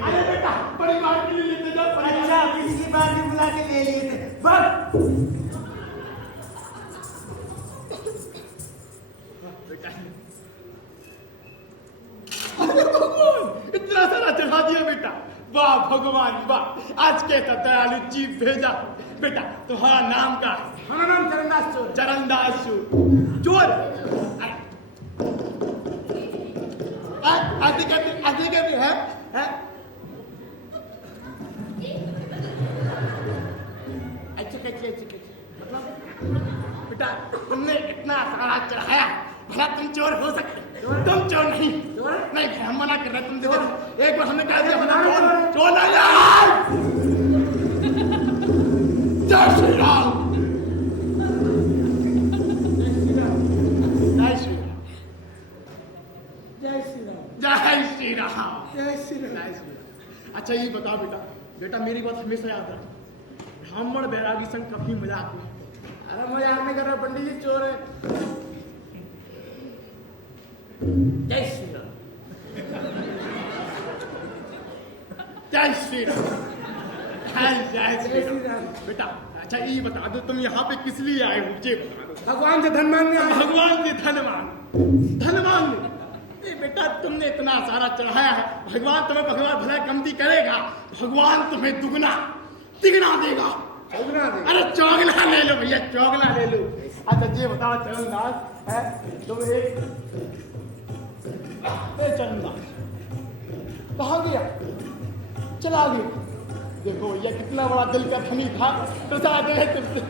अरे बेटा परिवार के लिए लेते जाओ। अच्छा पिछली बार भी बुला के ले लिए थे बस। इतना सारा चढ़ा दिया बेटा। वाह भगवान वाह, आज कैसा दयालु जीव भेजा। बेटा तुम्हारा नाम क्या है? हमारा नाम चरणदास चोर। चरणदास चोर। आदि के भी है? ऐसे कैसे बेटा तुमने इतना सारा चढ़ाया, भला तुम चोर हो सकते? तुम चोर नहीं। नहीं हम मना कर रहे, तुम देखो एक बार हमने कह दिया चोर चोर नहीं यार। जय श्री राम। जय श्री राम। जय श्री राम। जय श्री राम। जय श्री राम। जय श्री राम। अच्छा ये बताओ बेटा, बेटा मेरी बात हमेशा याद रख, ब्राह्मण बैरागी संग कभी मजाक नहीं। अरे मजाक नहीं कर रहा पंडित जी, चोर है। जय श्री राम। जय श्री राम। जय श्री राम। राम। बेटा अच्छा ये बता दो, तुम यहाँ पे किस लिए आए हो? मुझे बता दो। भगवान से धन मांगने आए। भगवान से धन मांगने। बेटा तुमने इतना सारा चढ़ाया है, भगवान तुम्हें भला कमती करेगा? भगवान तुम्हें दुगना तिगना देगा। चौगुना दे। अरे चौगना ले लो भैया, चौगना ले लो। अच्छा ये बताओ चरणदास है तुम चरणदास कहाँ गया? चला गया। देखो भैया कितना बड़ा दिल का धनी था, प्रसाद है तुमसे।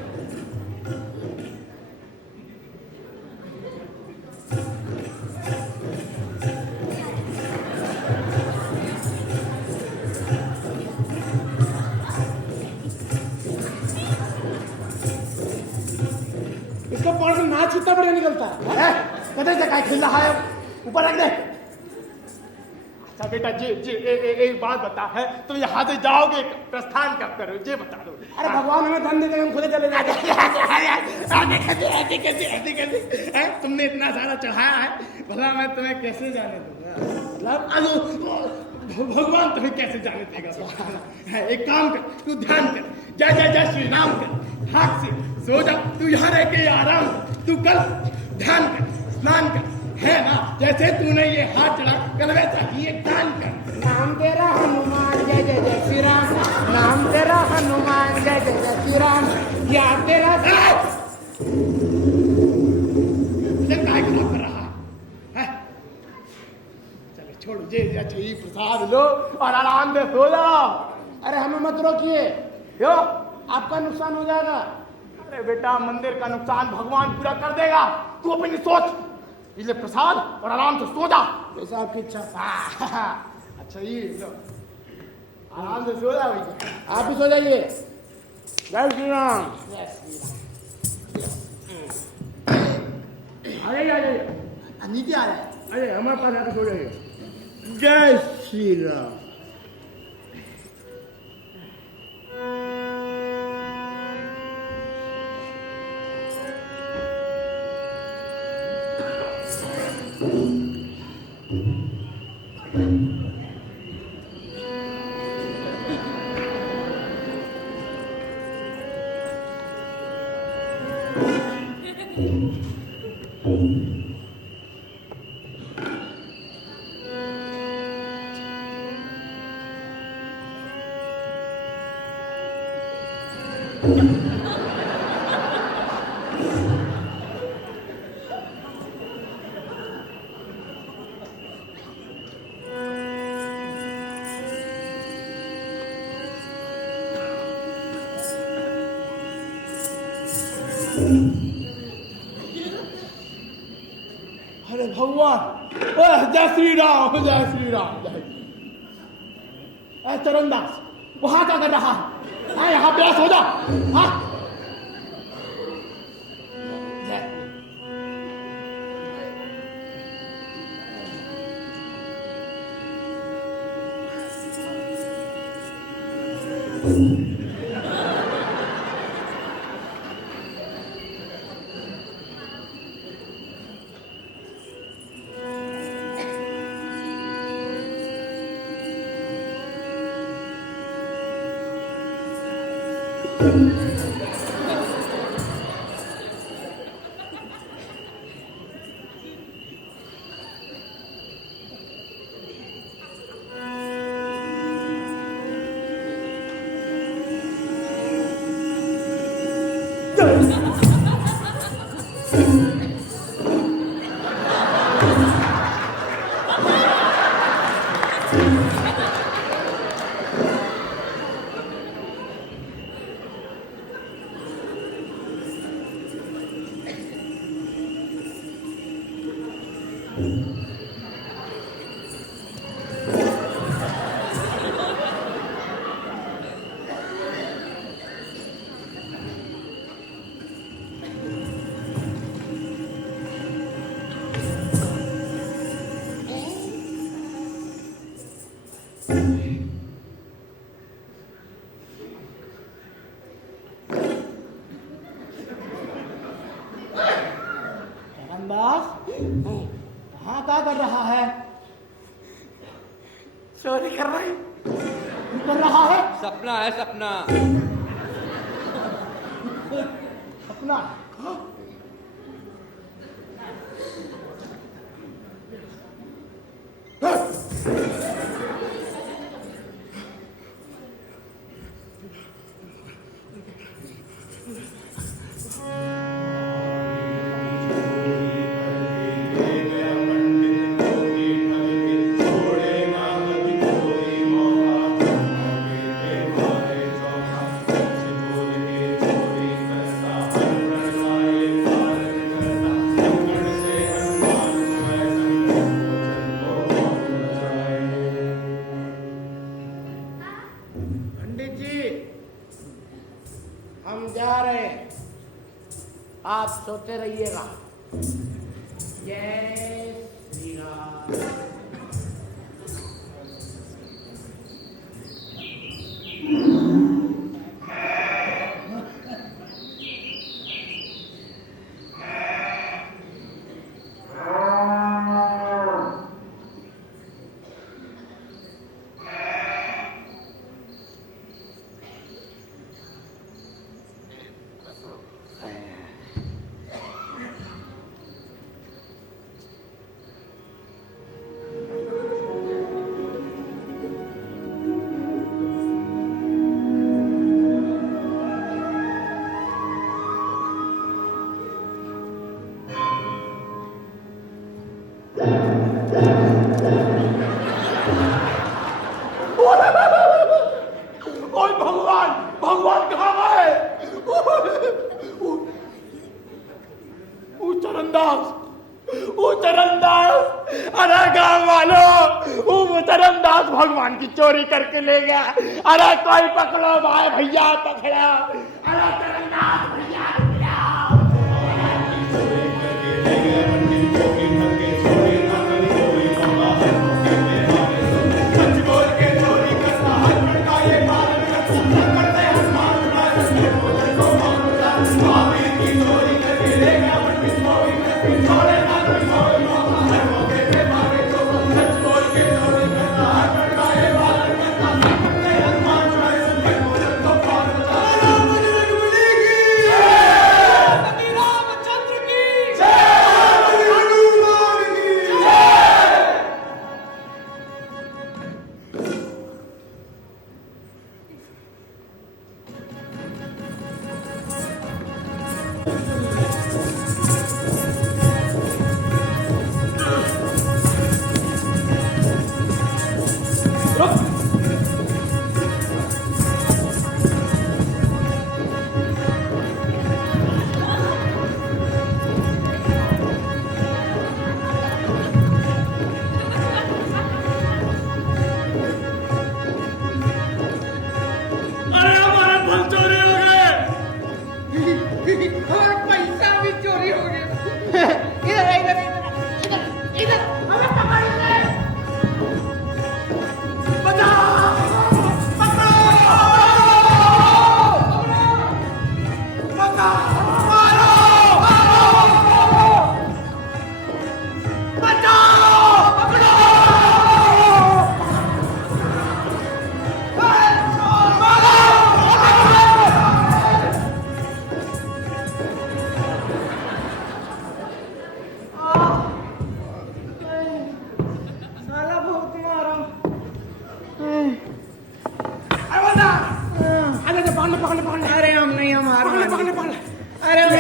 इसका पानी से नाच कितना बढ़िया निकलता है। कदे से काय खिल रहा है, ऊपर रख दे। अच्छा बेटा जी एक बात बता है, तुम यहाँ से जाओगे प्रस्थान कब करो ये बता दो। अरे भगवान हमें धन देते, हम खुद चले जाते। ऐसे कैसे तुमने इतना सारा चढ़ाया है, भला मैं तुम्हें कैसे जाने दूंगा? मतलब भगवान तुम्हें कैसे जाने देगा? एक काम कर, तू ध्यान कर, जय जय जय श्री राम कर, हाथ से सो जा। तू यहाँ रह के आराम, तू कल ध्यान कर, स्नान कर, है ना? जैसे तूने ये हाथ चढ़ा, कल वैसा ही एक दान कर। नाम तेरा हनुमान जय जय जय श्री राम। नाम तेरा हनुमान जय जय जय श्री राम। यार तेरा काय खराब कर रहा है? चलो छोड़ो, जे अच्छा ये प्रसाद लो और आराम से सो जाओ। अरे हमें मत रोकिए, क्यों? आपका नुकसान हो जाएगा। अरे बेटा मंदिर का नुकसान भगवान पूरा कर देगा, तू अपनी सोच। इसलिए प्रसाद और आराम से सो जा। जैसा आपकी इच्छा। अच्छा ये लो, आराम से सो जा भैया। आप भी सो जाइए। जय श्री राम। आ जाइए, आ जाइए। नीचे आ जाए। अरे हमारे पास आकर सो जाइए। जय श्री राम। अरे भगवान, जय श्री राम, जय श्री राम, जय। चरणदास वहां क्या कर रहा है? यहाँ पे सो जा। हाँ चरणदास कहाँ क्या कर रहा है? चोरी कर रहा है? कर रहा है? सपना है सपना। अपना पंडित जी हम जा रहे हैं, आप सोते रहिएगा। जय श्री राम। ओए भगवान, भगवान कहाँ गए? चरणदास, अरे गाँव वालों, वो चरणदास भगवान की चोरी करके ले गया। अरे कोई पकड़ो भाई, भैया पकड़ो। अरे चरणदास भैया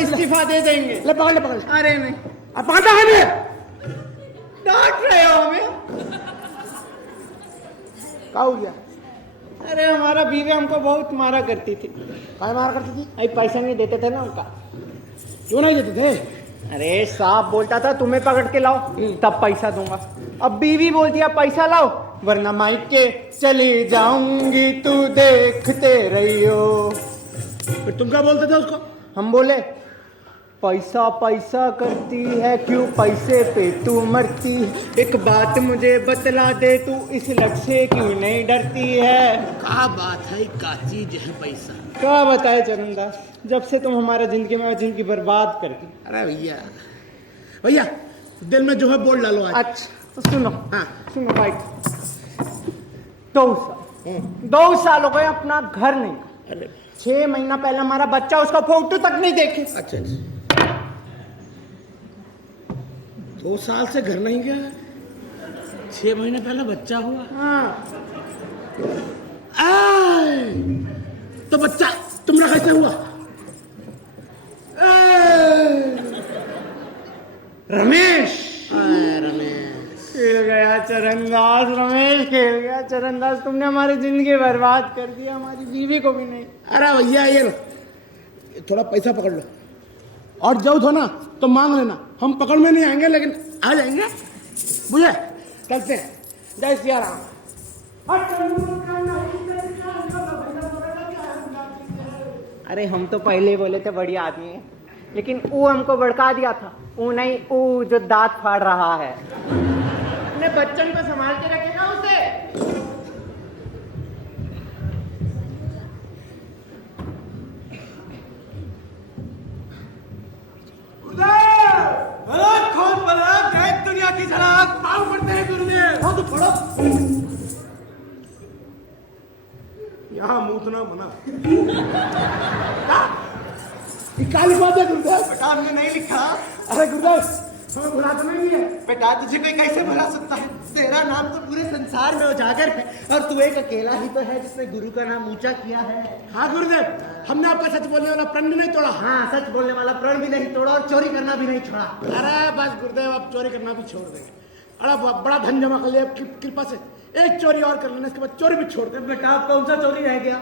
इस्तीफा दे देंगे। ले पकड़ ले पकड़। अरे नहीं, अब पकड़ता है नहीं? डांट रहे हो हमें। क्या हो गया? अरे हमारा बीवी हमको बहुत मारा करती थी। काय मार करती थी? अभी पैसा नहीं देते थे ना उनका। क्यों नहीं देते थे? अरे साहब बोलता था तुम्हें पकड़ के लाओ तब पैसा दूंगा। अब बीवी बोल दिया पैसा लाओ वरना मायके चली जाऊंगी, तू देखते रहियो। फिर तुम क्या बोलते थे उसको? हम बोले पैसा पैसा करती है क्यों पैसे पे तू मरती, एक बात मुझे बतला दे तू इस लट से क्यों नहीं डरती है। क्या बात है, क्या चीज है पैसा? क्या बताए चरणदास, जब से तुम हमारा जिंदगी बर्बाद कर दी। अरे भैया भैया दिल में जो है बोल डालो आज। अच्छा तो सुनो, हाँ। सुनो भाई, 2 साल हो गए अपना घर नहीं। अरे 6 महीना पहले हमारा बच्चा, उसका फोटो तक नहीं देखे। अच्छा 2 साल से घर नहीं गया, 6 महीने पहले बच्चा हुआ। हाँ तो बच्चा तुम्हारा कैसे हुआ? रमेश खेल गया चरणदास, रमेश खेल गया चरणदास, तुमने हमारी जिंदगी बर्बाद कर दी, हमारी बीवी को भी नहीं। अरे भैया ये लो, थोड़ा पैसा पकड़ लो और जब हो ना तो मांग लेना, हम पकड़ में नहीं आएंगे लेकिन आ जाएंगे, बुझे? चलते हैं, जय सिया राम। अरे हम तो पहले ही बोले थे बढ़िया आदमी है, लेकिन वो हमको भड़का दिया था। वो नहीं, वो जो दांत फाड़ रहा है, अपने बच्चन को संभाल के रखेगा उसे। खोल पलक, देख दुनिया की झलक। पाँव पड़ते हैं गुरुदेव। हाँ तो पढ़ो। यहाँ मूतना मना। क्या लिखवा दिया गुरुदेव? बेटा हमने नहीं लिखा। अरे गुरुदेव हमें भुला तो नहीं है। बेटा तुझे कोई कैसे भुला सकता है? तेरा नाम तो पूरे संसार में उजागर है और तू एक अकेला ही तो है जिसने गुरु का नाम ऊंचा किया है। हाँ गुरुदेव, हमने आपका सच बोलने वाला प्रण भी नहीं तोड़ा। हाँ, सच बोलने वाला प्रण भी नहीं तोड़ा और चोरी करना भी नहीं छोड़ा। अरे बस गुरुदेव अब चोरी करना भी छोड़ देंगे। अरे बड़ा धन जमा कर लिया आपकी कृपा से, एक चोरी और कर लेना, इसके बाद चोरी भी छोड़ दें। बेटा कौन सा चोरी रह गया?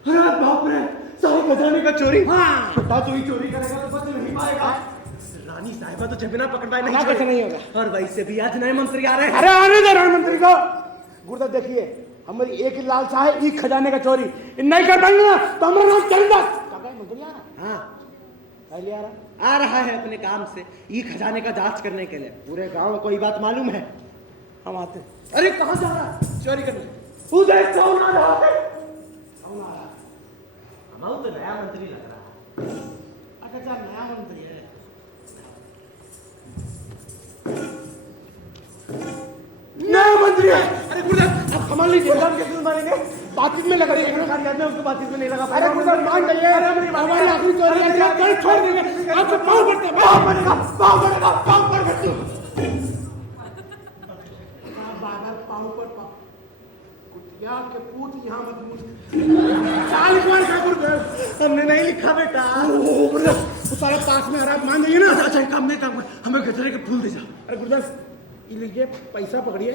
अरे बाप रे, सारे खजाने का चोरी। हाँ। बेटा तू ही चोरी करेगा तो बच नहीं पाएगा। रानी साहिबा तो बिना पकड़वाए नहीं कैसे नहीं होगा? और वैसे भी आज नए मंत्री आ रहे हैं। अरे आने दे मंत्री को। गुरुदेव देखिए, हमारी एक ही लालसा है, एक खजाने का चोरी। नहीं कर पाएंगे ना तो हमारा नाम चलता। मंत्री आ रहा? हाँ, पहले आ रहा? आ रहा है अपने काम से ई खजाने का जांच करने के लिए। पूरे गांव में कोई बात मालूम है? हम आते। अरे कहाँ जा रहा है? चोरी करने। उधर कौन आ रहा है? हमारा तो नया मंत्री लग रहा है। अच्छा नया मंत्री है। नया मंत्री है। अरे गुरुदेव आप संभाल लीजिए। कैसे संभालेंगे? बातचीत में लगा रही सारी याद में उसको बातचीत में नहीं लगा। अरे गुरुदेव मान जाइए, हमारी आखिरी चोरी है, कल छोड़ देंगे। आपको पाँव पड़ते हैं, पाँव पड़ेगा, पाँव पड़ेगा, पाँव पड़ सकते हो। बाबर पाँव पर पाँव, कुटिया के पूत यहाँ मत मूछ। चाल लिखवान का गुरुदेव? हमने नहीं लिखा बेटा। गुरुदेव वो सारा पास में आ रहा है, मान जाइए ना। अच्छा काम नहीं काम, हमें गजरे के फूल दे जा। अरे गुरुदेव ये लीजिए पैसा पकड़िए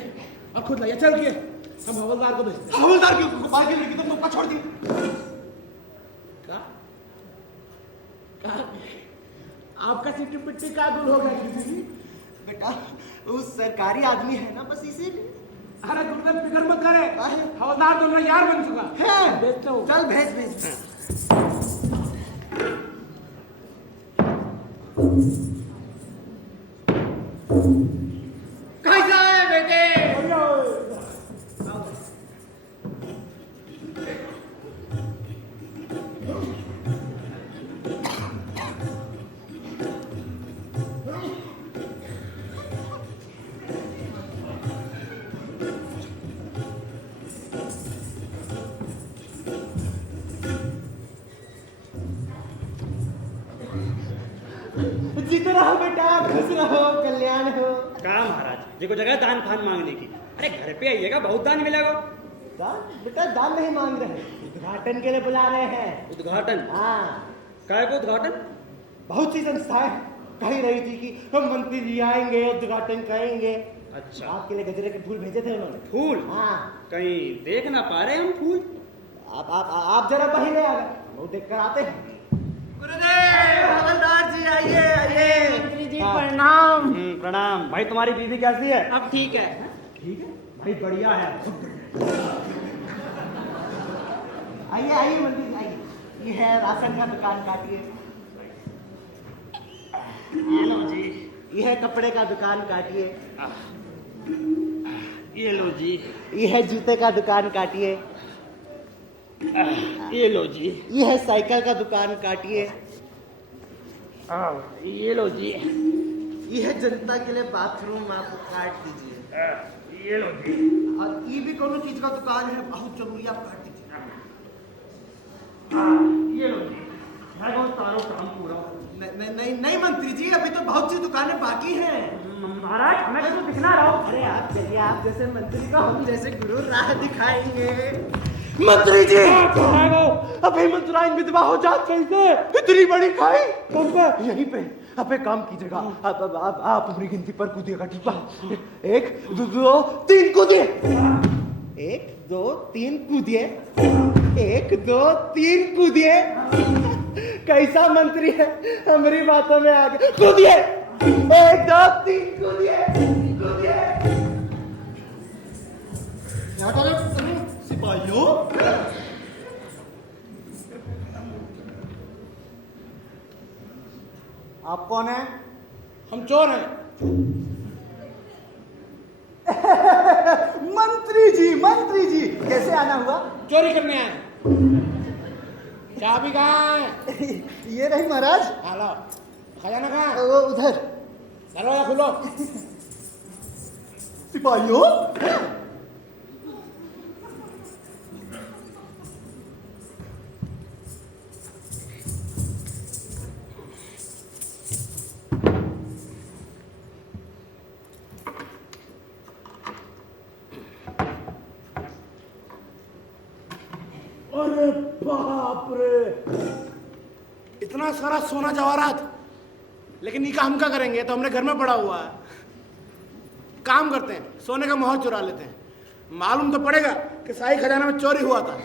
और खुद लाइए, चल के हम हवलदार को भेजते हैं। हवलदार क्यों? गोपाल की लड़की तो तुमको छोड़ दी। का? आपका सिटी पिट्टी का दूर हो गया किसी की? बेटा वो सरकारी आदमी है ना, बस इसीलिए। अरे गुरुदेव फिक्र मत करे, हवलदार तो मेरा यार बन चुका है। भेजता हूँ। चल भेज भेज। कैसा है बेटे? जीते रहो बेटा, खुश रहो, कल्याण हो। कहा महाराज जी को जगह दान फान मांगने की। अरे घर पे आइएगा, बहुत दान मिलेगा। दान? बेटा दान नहीं मांग रहे, उद्घाटन के लिए बुला रहे हैं। उद्घाटन? हाँ, काय को उद्घाटन? बहुत सी संस्थाएं कह रही थी कि हम मंत्री जी आएंगे, उद्घाटन करेंगे। अच्छा। आपके लिए गजरे के फूल भेजे थे उन्होंने। फूल? हाँ। कहीं देख ना पा रहे हम फूल। आप जरा पहले आ गए, वो देख कर आते हैं। गुरुदेव, हवलदार जी आइए आइए। मंत्री जी प्रणाम। प्रणाम। भाई तुम्हारी बीवी कैसी है? अब ठीक है। ठीक है भाई, बढ़िया है। आइए आइए मंत्री जी, आइए। ये है राशन का दुकान, काटिए। ये लो जी। ये है कपड़े का दुकान, काटिए। ये लो जी। ये है जूते का दुकान, काटिए। ये लो जी। ये है साइकिल का दुकान, काटिए। ये लो जी। ये है जनता के लिए बाथरूम, आप काट दीजिए। ये लो जी। और ये भी कोनो चीज का दुकान है, बहुत जरूरी, आप काट दीजिए। ये लो जी। है बहुत तारो काम पूरा। नहीं मंत्री जी, अभी तो बहुत सी दुकानें बाकी हैं। महाराज हमें तो दिखना रहो। अरे आप चलिए, आप जैसे मंत्री को हम जैसे गुरु राह दिखाएंगे। मंत्री जी अबे मंत्राइन विधवा हो जात कैसे? इतनी बड़ी खाई कब पे? यहीं पे। अब एक काम कीजिएगा, आप अपनी गिनती पर कूदिएगा, ठीक है? 1 2 3 कूदिए। 1 2 3 कूदिए। 1 2 3 कूदिए। कैसा मंत्री है, हमारी बातों में आ गए। कूदिए। 1 2 3 कूदिए। सिपाहियों, आप कौन है? हम चोर हैं। मंत्री जी कैसे आना हुआ? चोरी करने आए। चाबी कहाँ है? ये रही महाराज। हेलो, खजाना कहाँ है? वो उधर। दरवाजा खोलो। सिपाहियों, अरे बाप रे, इतना सारा सोना जवाहरात। लेकिन ये काम क्या करेंगे, तो हमने घर में पड़ा हुआ है। काम करते हैं, सोने का मोहर चुरा लेते हैं। मालूम तो पड़ेगा कि शाही खजाना में चोरी हुआ था।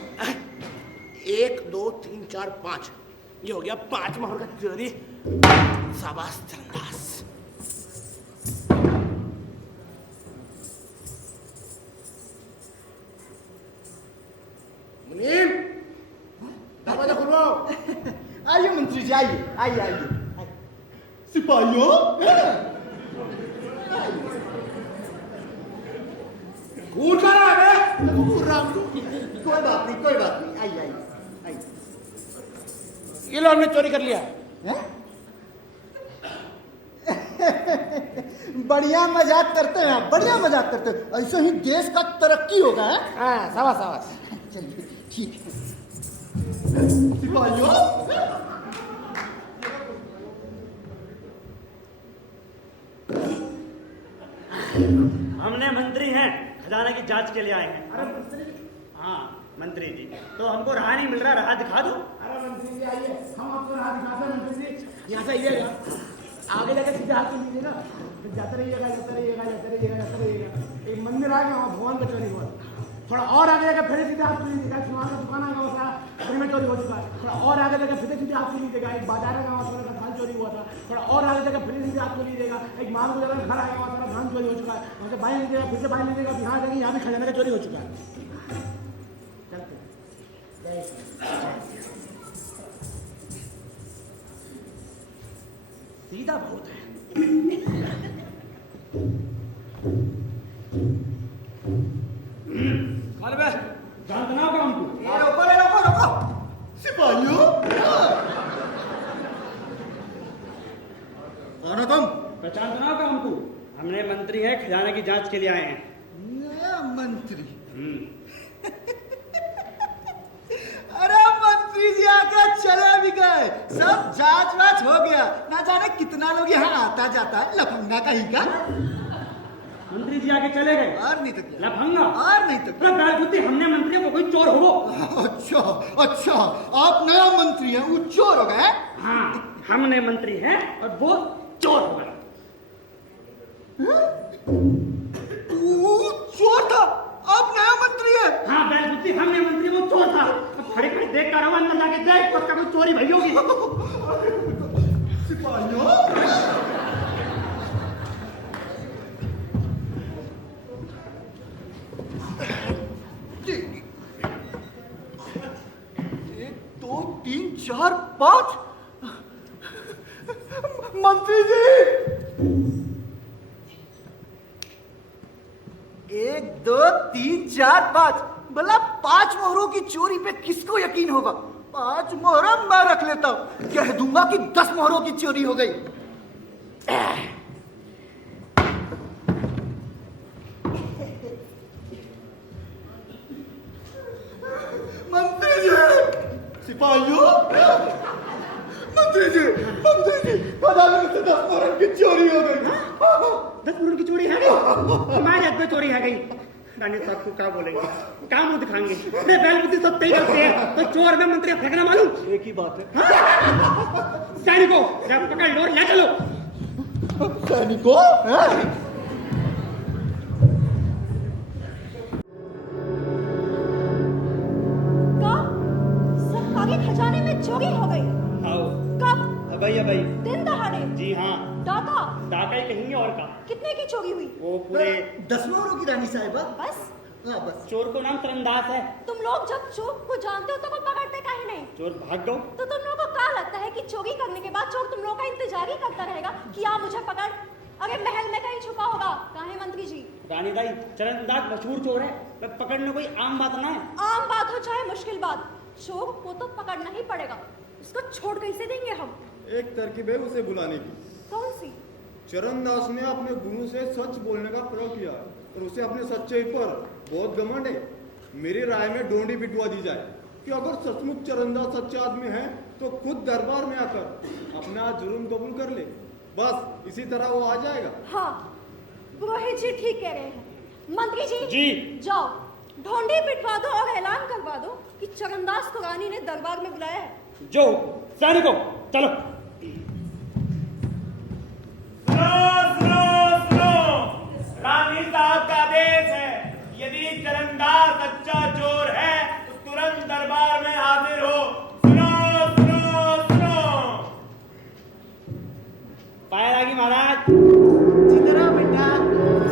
1 2 3 4 5, ये हो गया 5 मोहर का चोरी। शाबाश चंदास। मुनीम, दरवाजा खुलवाओ। आइए मंत्री जी, आइए। सिपाहियों, कूद कर आ गए। कोई बात नहीं, आइए। ये लो, हमने चोरी कर लिया। हैं? बढ़िया मजाक करते हैं आप, बढ़िया मजाक करते हैं। ऐसे ही देश का तरक्की होगा। हाँ, शाबाश। चलिए ठीक है। सिपाहियों, हमने मंत्री हैं, खजाना की जांच के लिए आए हैं। अरे मंत्री? हाँ मंत्री जी, तो हमको राह नहीं मिल रहा, राह दिखा दो। अरे मंत्री जी आइए, हम आपको राह दिखाते हैं। मंत्री जी यहाँ से आइएगा, आगे जाकर सीधा हाथ में लीजिएगा, फिर जाते रहिएगा। एक मंदिर आ गया, वहाँ भगवान का चोरी हुआ। थोड़ा और आगे जाकर फिर सीधे हाथ में लीजिएगा, सामान का दुकान आ गया, वहाँ सारा में चोरी हो चुका है। थोड़ा और आगे जाकर फिर सीधे हाथ में लीजिएगा, एक बाजार आ गया, वहाँ सारा धान चोरी हुआ था। थोड़ा और आगे जाकर फिर सीधे हाथ में लीजिएगा, एक माल गुजरा घर आ गया, वहाँ सारा धान चोरी हो चुका है। वहाँ से बाएं लीजिएगा, फिर से बाएं लीजिएगा, यहाँ जाएंगे, यहाँ भी खजाने का चोरी हो चुका है। सीधा बहुत है। जानतना का हमको। रोको। सिपाहियों, कौन हो तुम? पहचानतना का हमको। हमने मंत्री हैं, खजाना की जांच के लिए आए हैं। नया मंत्री? अरे मंत्री जी आके चले भी गए, सब जांच वाच हो गया। ना जाने कितना लोग यहाँ आता जाता है, लफंगा कहीं का। मंत्री जी आके चले गए। और नहीं तो क्या? लफंगा? और नहीं तो क्या? बैलबुद्धि, हमने मंत्रियों को कोई चोर हो। अच्छा, आप नया मंत्री हैं, वो चोर हो गए? हाँ, हमने मंत्री हैं और वो चोर हो गए। 4 5 मंत्री जी 1 2 3 4 5 भला 5 मोहरों की चोरी पे किसको यकीन होगा? 5 मोहरा मैं रख लेता हूं, कह दूंगा कि 10 मोहरों की चोरी हो गई। मंत्री जी, सिपाहियों, मंत्री जी, खजाने में से 10 मोहरों की चोरी हो गई। 10 मुर्ग की चोरी है गई, हमारे हाथ में चोरी है गई। रानी साहब को क्या बोलेंगे, क्या मुंह दिखाएंगे? अरे बैल बुद्धि सब तय करते हैं, तो चोर में मंत्री फेंकना मालूम? एक ही बात है। सैनिकों, पकड़ लो, ले चलो। सैनिकों, सरकारी खजाने में चोरी हो गई। आओ, कब? अबई दिन दहाड़े? जी हाँ, डाका? डाका ही कहेंगे और का। कितने की चोरी हुई? वो पूरे 10 मोहरों की रानी साहिबा। बस? हाँ बस। चोर को नाम तरंदाज है। तुम लोग जब चोर को जानते हो तो को पकड़ते काहे नहीं? चोर भाग गो। तो तुम लोगों को क्या लगता है कि चोरी करने के बाद चोर तुम लोग का इंतजार ही करता रहेगा कि आ मुझे पकड़? अगर महल में कहीं छुपा होगा, काहे मंत्री जी? रानी दाई, चरणदास मशहूर चोर है, वह पकड़ना कोई आम बात ना है। आम बात हो चाहे मुश्किल बात, चोर को तो पकड़ना ही पड़ेगा। उसको छोड़ कैसे देंगे हम? एक तरकीब है उसे बुलाने की। कौन सी? चरणदास ने अपने गुरु से सच बोलने का प्रयोग किया और उसे अपने सच्चाई पर बहुत घमंड है। मेरी राय में डोंडी पिटवा दी जाए कि अगर सचमुच चरणदास सच्चे आदमी है तो खुद दरबार में आकर अपना जुर्म कबूल कर ले। बस इसी तरह वो आ जाएगा। हाँ, पुरोहित जी ठीक कह रहे हैं। मंत्री जी, जाओ ढोंडी पिटवा दो और ऐलान करवा दो कि चरणदास को रानी ने दरबार में बुलाया है। जो सैनिकों, चलो। सुनो, रानी साहब का आदेश है, यदि चरणदास सच्चा चोर है तो तुरंत दरबार में हाजिर हो। सुनो। पाया लागी महाराज। जितना बेटा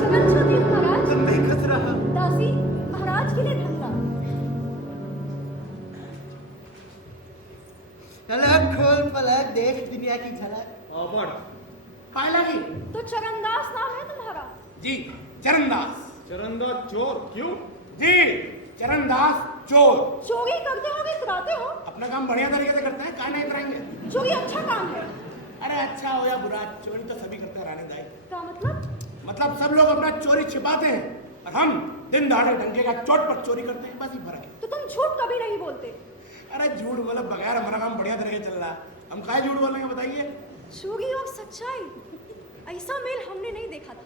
सगन छोटी महाराज। तुम देखत रहा। दासी महाराज के लिए धन्यवाद। अलग खोल पलक देख दुनिया की झलक। पाया लगी? तो चरणदास नाम है तुम्हारा? जी, चरणदास। चरणदास चोर क्यों? जी, चरणदास चोर। चोरी करते हो कि इतराते हो? अपना काम बढ़िया तरीके से करते हैं, काहे नहीं कराएंगे? चोरी अच्छा काम है। अरे अच्छा हो या बुरा, चोरी तो सभी करते हैं रानी दाई। क्या मतलब? मतलब सब लोग अपना चोरी छिपाते हैं और हम दिन दहाड़े डंके का चोट पर चोरी करते हैं, बस ही फर्क है। तो तुम झूठ कभी नहीं बोलते। अरे झूठ बोले बगैर हमारा काम बढ़िया तरीके चल रहा है, हम काहे झूठ बोलेंगे बताइए? चोरी और सच्चाई, ऐसा मेल हमने नहीं देखा था।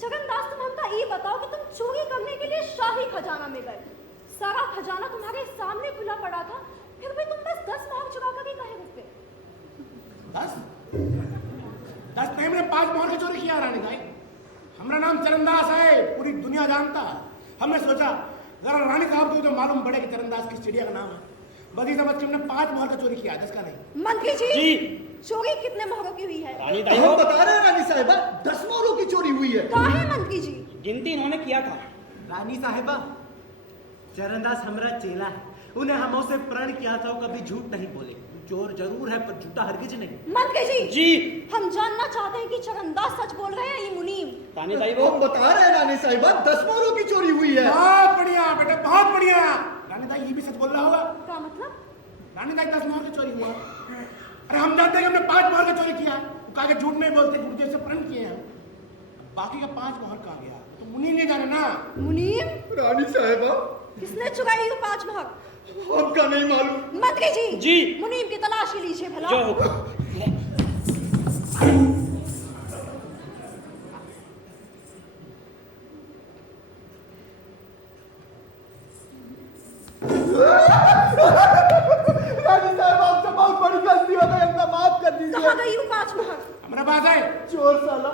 शगनदास, तुम हमका ये बताओ कि तुम चोरी करने के लिए शाही खजाना में गए। सारा खजाना तुम्हारे सामने खुला पड़ा था, फिर भी तुम बस 10 मोहर चुरा कर काहे रुक गए? 10 नहीं, मैंने 5 मोहर की चोरी किया रानी भाई। हमारा नाम चरणदास है, पूरी दुनिया जानता है। हमने सोचा जरा रानी साहब को तो मालूम पड़े कि चरणदास किस चिड़िया का नाम है, बस ये समझ के हमने 5 मोहर का चोरी किया, 10 का नहीं। मंत्री जी, जी। चोरी कितने मोहरों की हुई है? रानी दाई, हम बता रहे हैं रानी साहिबा, 10 मोहरों की चोरी हुई है। काहे मंत्री जी? गिनती इन्होंने किया था। रानी साहिबा, चरणदास हमारा चेला है, उन्हें हमसे प्रण किया था वो कभी झूठ नहीं बोले। चोर जरूर है पर झूठा हरगिज नहीं। मंत्री जी, जी। हम जानना चाहते हैं कि चरणदास सच बोल रहे हैं ये मुनीम? रानी दाई, वो हम बता रहे हैं रानी साहिबा, 10 मोहरों की चोरी हुई है। बहुत बढ़िया बेटे, बहुत बढ़िया। रानी दाई ये भी सच बोल रहा होगा? क्या मतलब? रानी दाई 10 मोहर की चोरी हुआ। अरे हम जानते हैं कि हमने 5 मोहर की चोरी किया, वो कहा कि झूठ नहीं बोलते, गुरुदेव से प्रण किए हैं। बाकी का 5 मोहर कहाँ गया तो मुनीम नहीं जाने ना। मुनीम? रानी साहिबा, किसने चुराई वो 5 मोहर? हमका नहीं मालूम। मंत्री जी, जी। मुनीम की तलाशी लीजिए भला। जो रानी साहब, आपसे बहुत बड़ी गलती हो गई, हमका माफ कर दीजिए। कहाँ गई वो 5 मोहर? हमारे पास है। चोर साला।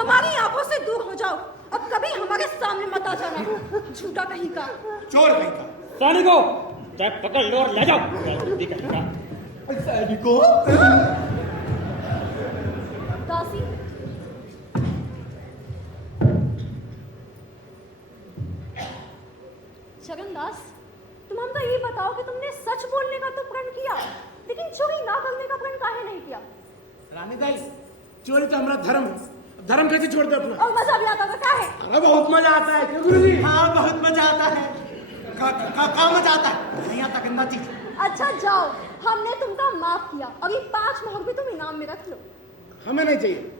हमारी आंखों से दूर हो जाओ, अब कभी हमारे सामने मत आ जाना, झूठा कहीं का। चोर कहीं का। सैनिकों, चाहे पकड़ लो और ले जाओ। जल्दी करेगा। सैनिकों, दासी, चरणदास, तुम हमको ये बताओ कि तुमने सच बोलने का तो प्रण किया, लेकिन चोरी ना करने का प्रण काहे नहीं किया? रानी दाई, चोरी तो हमारा धर्म है, धर्म कैसे छोड़ दे अपना? और मजा भी आता था क्या है? अरे बहुत मजा आता है, क्यों गुरुजी? हाँ बहुत मजा आता है। का मजा आता है? नहीं आता गंदा चीज। अच्छा जाओ, हमने तुमका माफ किया, और ये 5 मोहर भी तुम इनाम में रख लो। हमें नहीं चाहिए,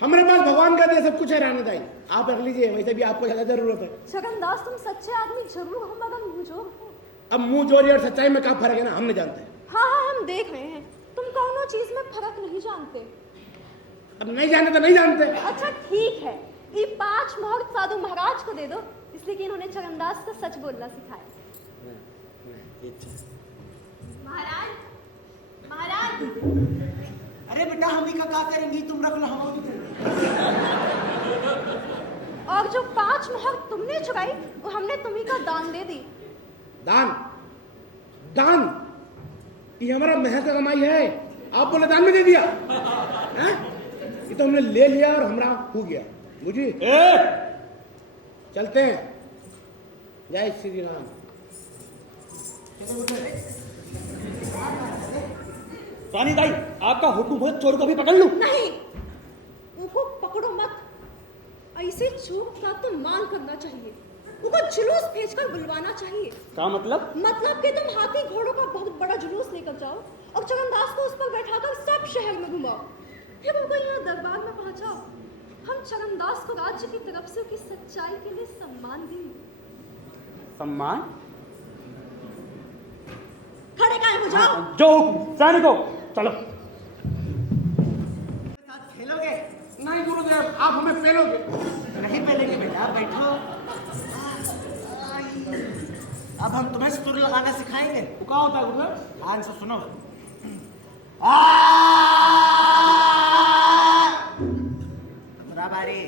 हमारे पास भगवान का दिया सब कुछ है रानी दाई, आप रख लीजिए, वैसे भी आपको ज्यादा जरूरत है। छगनदास तुम सच्चे आदमी जरूर हो, मगर मुझे अब मुंह जोरी और सच्चाई में क्या फर्क है ना, हम नहीं जानते। हाँ हाँ हम देख रहे हैं, तुम कौनो चीज में फर्क नहीं जानते। अब नहीं जानते तो नहीं जानते। अच्छा ठीक है, ये 5 मोहर साधु महाराज को दे दो, इसलिए कि इन्होंने छगनदास को सच बोलना सिखाया। महाराज, महाराज, अरे बेटा हम ही का करेंगी, तुम रख लो हम। और जो 5 मोहर तुमने चुराई वो हमने तुम्ही का दान दे दी। दान? दान? ये हमारा महल का कमाई है, आप बोले दान में दे दिया है? ये तो हमने ले लिया और हमारा हो गया। मुझे चलते हैं, जय श्री राम। रानी दाई, आपका हुक्म हो, चोर को भी पकड़ लूं? नहीं, उनको पकड़ो मत, ऐसे चोर का तो मान करना चाहिए, उनको जुलूस भेजकर बुलवाना चाहिए। क्या मतलब? मतलब कि तुम हाथी घोड़ों का बहुत बड़ा जुलूस लेकर जाओ और चरणदास को उस पर बैठाकर सब शहर में घुमाओ, फिर उनको यहाँ दरबार में पहुंचाओ। हम चरणदास को राज्य की तरफ से उसकी सच्चाई के लिए सम्मान देंगे। सम्मान? खड़े काहे हो जाओ? जो सैनिकों, चलो। साथ खेलोगे? नहीं गुरुदेव, आप हमें पेलोगे। नहीं पेलेंगे बेटा, बैठो। अब हम तुम्हें सुर लगाना सिखाएंगे। वो क्या होता है गुरुदेव? ध्यान से सुनो। बारी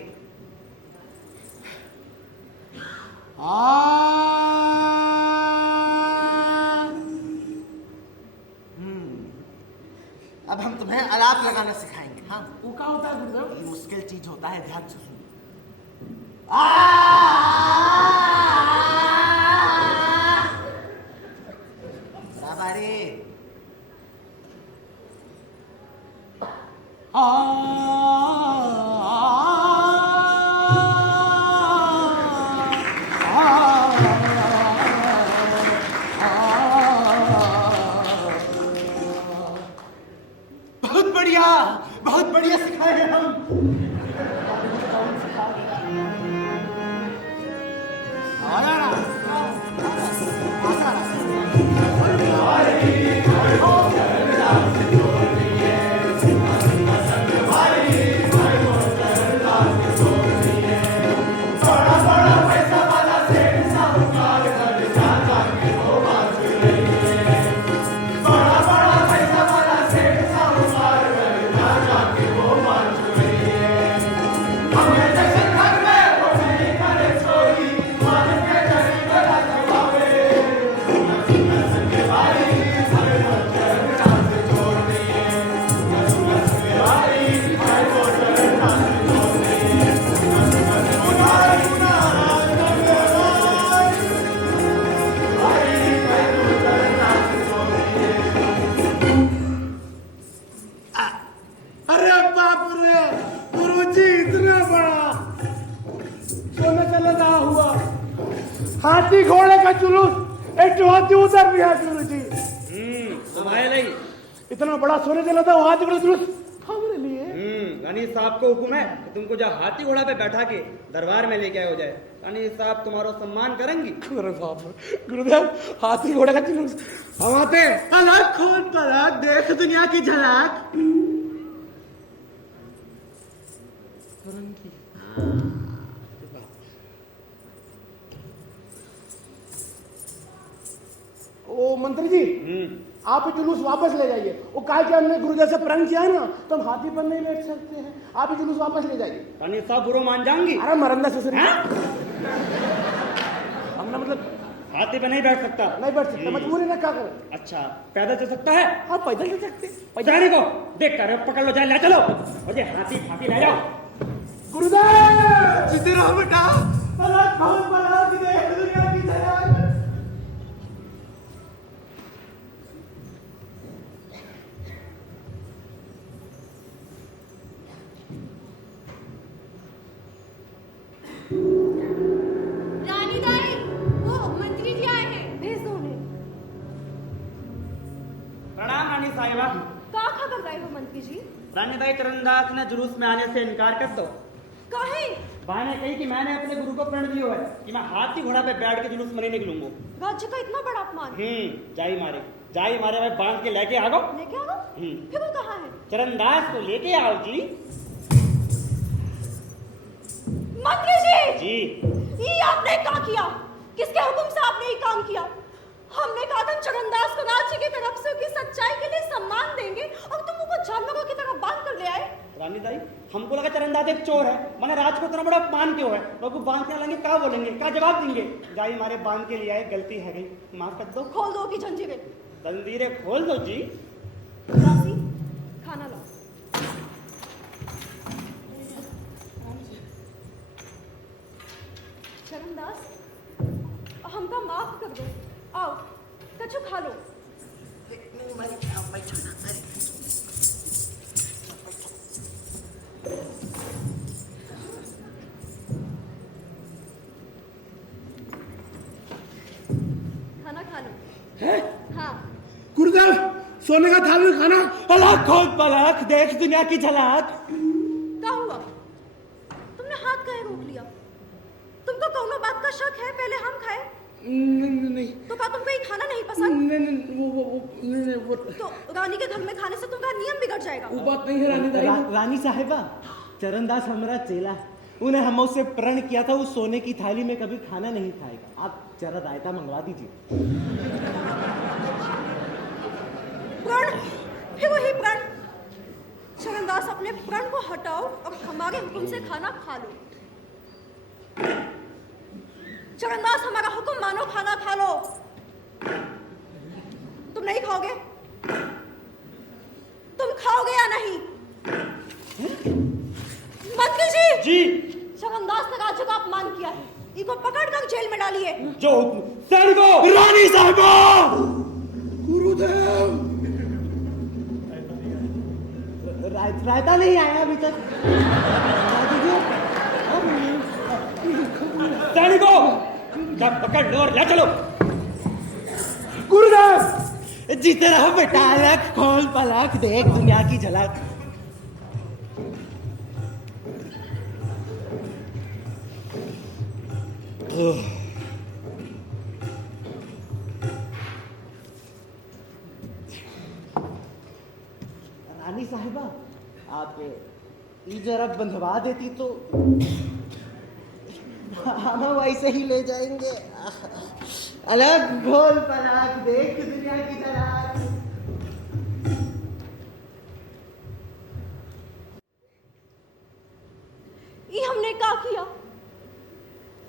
अब हम तुम्हें आलाप लगाना सिखाएंगे। हाँ, वो क्या होता है गुरुदेव? ये मुश्किल चीज होता है, ध्यान से सुनो। बारी बहुत बढ़िया सिखाए हैं हम। हाथी घोड़े का जुलूस, एक हाथी उधर भी है गुरुजी। नहीं, इतना बड़ा सोने चला था वो हाथी घोड़ा जुलूस हमारे लिए। रानी साहब को हुक्म है कि तुमको जब हाथी घोड़ा पे बैठा के दरबार में लेके आए हो जाए। रानी साहब तुम्हारा सम्मान करेंगी। अरे बाप रे गुरुदेव, हाथी घोड़े का जुलूस हम आते हैं। अलग खोल पलक, देख दुनिया की झलक। ओ मंत्री जी, आप ये जुलूस वापस ले जाइए। वो काहे कि हमने गुरुदेव से प्रण किया है ना, तो हम हाथी पर नहीं बैठ सकते हैं। आप ये जुलूस वापस ले जाइए। रानी साहब बुरो मान जाएंगी। अरे मरंदा ससुर, हमने मतलब हाथी पे नहीं बैठ सकता। नहीं बैठ सकता, मजबूरी ना क्या करें। अच्छा, पैदल चल सकता है? हाँ पैदल चल सकते। पैदल को देख कर पकड़ लो, जाए ले चलो और ये हाथी ले जाओ। गुरुदेव जिते रहो बेटा। अलग खोल पलक, देख दुनिया की झलक। रानी दाई चरणदास ने जुलूस में आने से इनकार कर दो। काहे? बहाने कही कि मैंने अपने गुरु को प्रण दियो है कि मैं हाथी घोड़ा पे बैठ के जुलूस में नहीं निकलूंगा। राज्य का इतना बड़ा अपमान। जाई मारे मैं बांध के लेके आ गो। लेके आओ? फिर वो कहाँ है? चरणदास को लेके आओ जी। मंत्री जी! जी। ये आपने क्या किया? किसके हुक्म से आपने ये काम किया? हमने कहा था चरणदास को राज्य की तरफ से उसकी सच्चाई के लिए सम्मान देंगे और तुम उसको जानवरों की तरह बांध कर ले आए। रानी दाई हमको लगा चरणदास एक चोर है, मैंने राज को इतना बड़ा अपमान क्यों है? लोग बांध के लाएंगे, क्या बोलेंगे, क्या जवाब देंगे? जाई हमारे बांध के लिए आए, गलती है गई, माफ कर दो। खोल दो की जंजीरें। जंजीरें खोल दो जी। दासी खाना लाओ। चरणदास हमका माफ कर दो। आओ कछु खा लो। खाना खा लो। है? हाँ। गुरुदेव सोने का थाल में खाना। पलक खोल पलक, देख दुनिया की झलक। क्या हुआ? तुमने हाथ काहे रोक लिया? तुमको कौनो बात का शक है? पहले हम खाए। नहीं तो क्या तुमको ये खाना नहीं पसंद? नहीं वो तो रानी के घर में खाने से तुम्हारा नियम बिगड़ जाएगा। वो बात नहीं है रानी दाई। रानी साहिबा, चरणदास हमारा चेला है, उन्हें हम उससे प्रण किया था उस सोने की थाली में कभी खाना नहीं खाएगा। आप जरा रायता मंगवा दीजिए। प्रण? फिर वही प्रण। चरणदास अपने प्रण को हटाओ और हमारे हुक्म से खाना खा लो। चरणदास हमारा हुक्म मानो, खाना खा लो। तुम नहीं खाओगे? तुम खाओगे या नहीं? मंत्री जी! जी। चरणदास ने राज्य का अपमान किया है, इनको पकड़कर जेल में डालिए। जो हुक्म। रानी साहिबा! गुरुदेव रायता नहीं आया अभी तक। सैनिकों पकड़ लो और ले चलो। गुरुदेव जीते रहो बेटा, अलग खोल पलक, देख दुनिया की झलक। रानी साहिबा, आप ये जरा बंधवा देती तो हम वैसे ही ले जाएंगे। अलग खोल पलक, देख दुनिया की झलक। ये हमने क्या किया?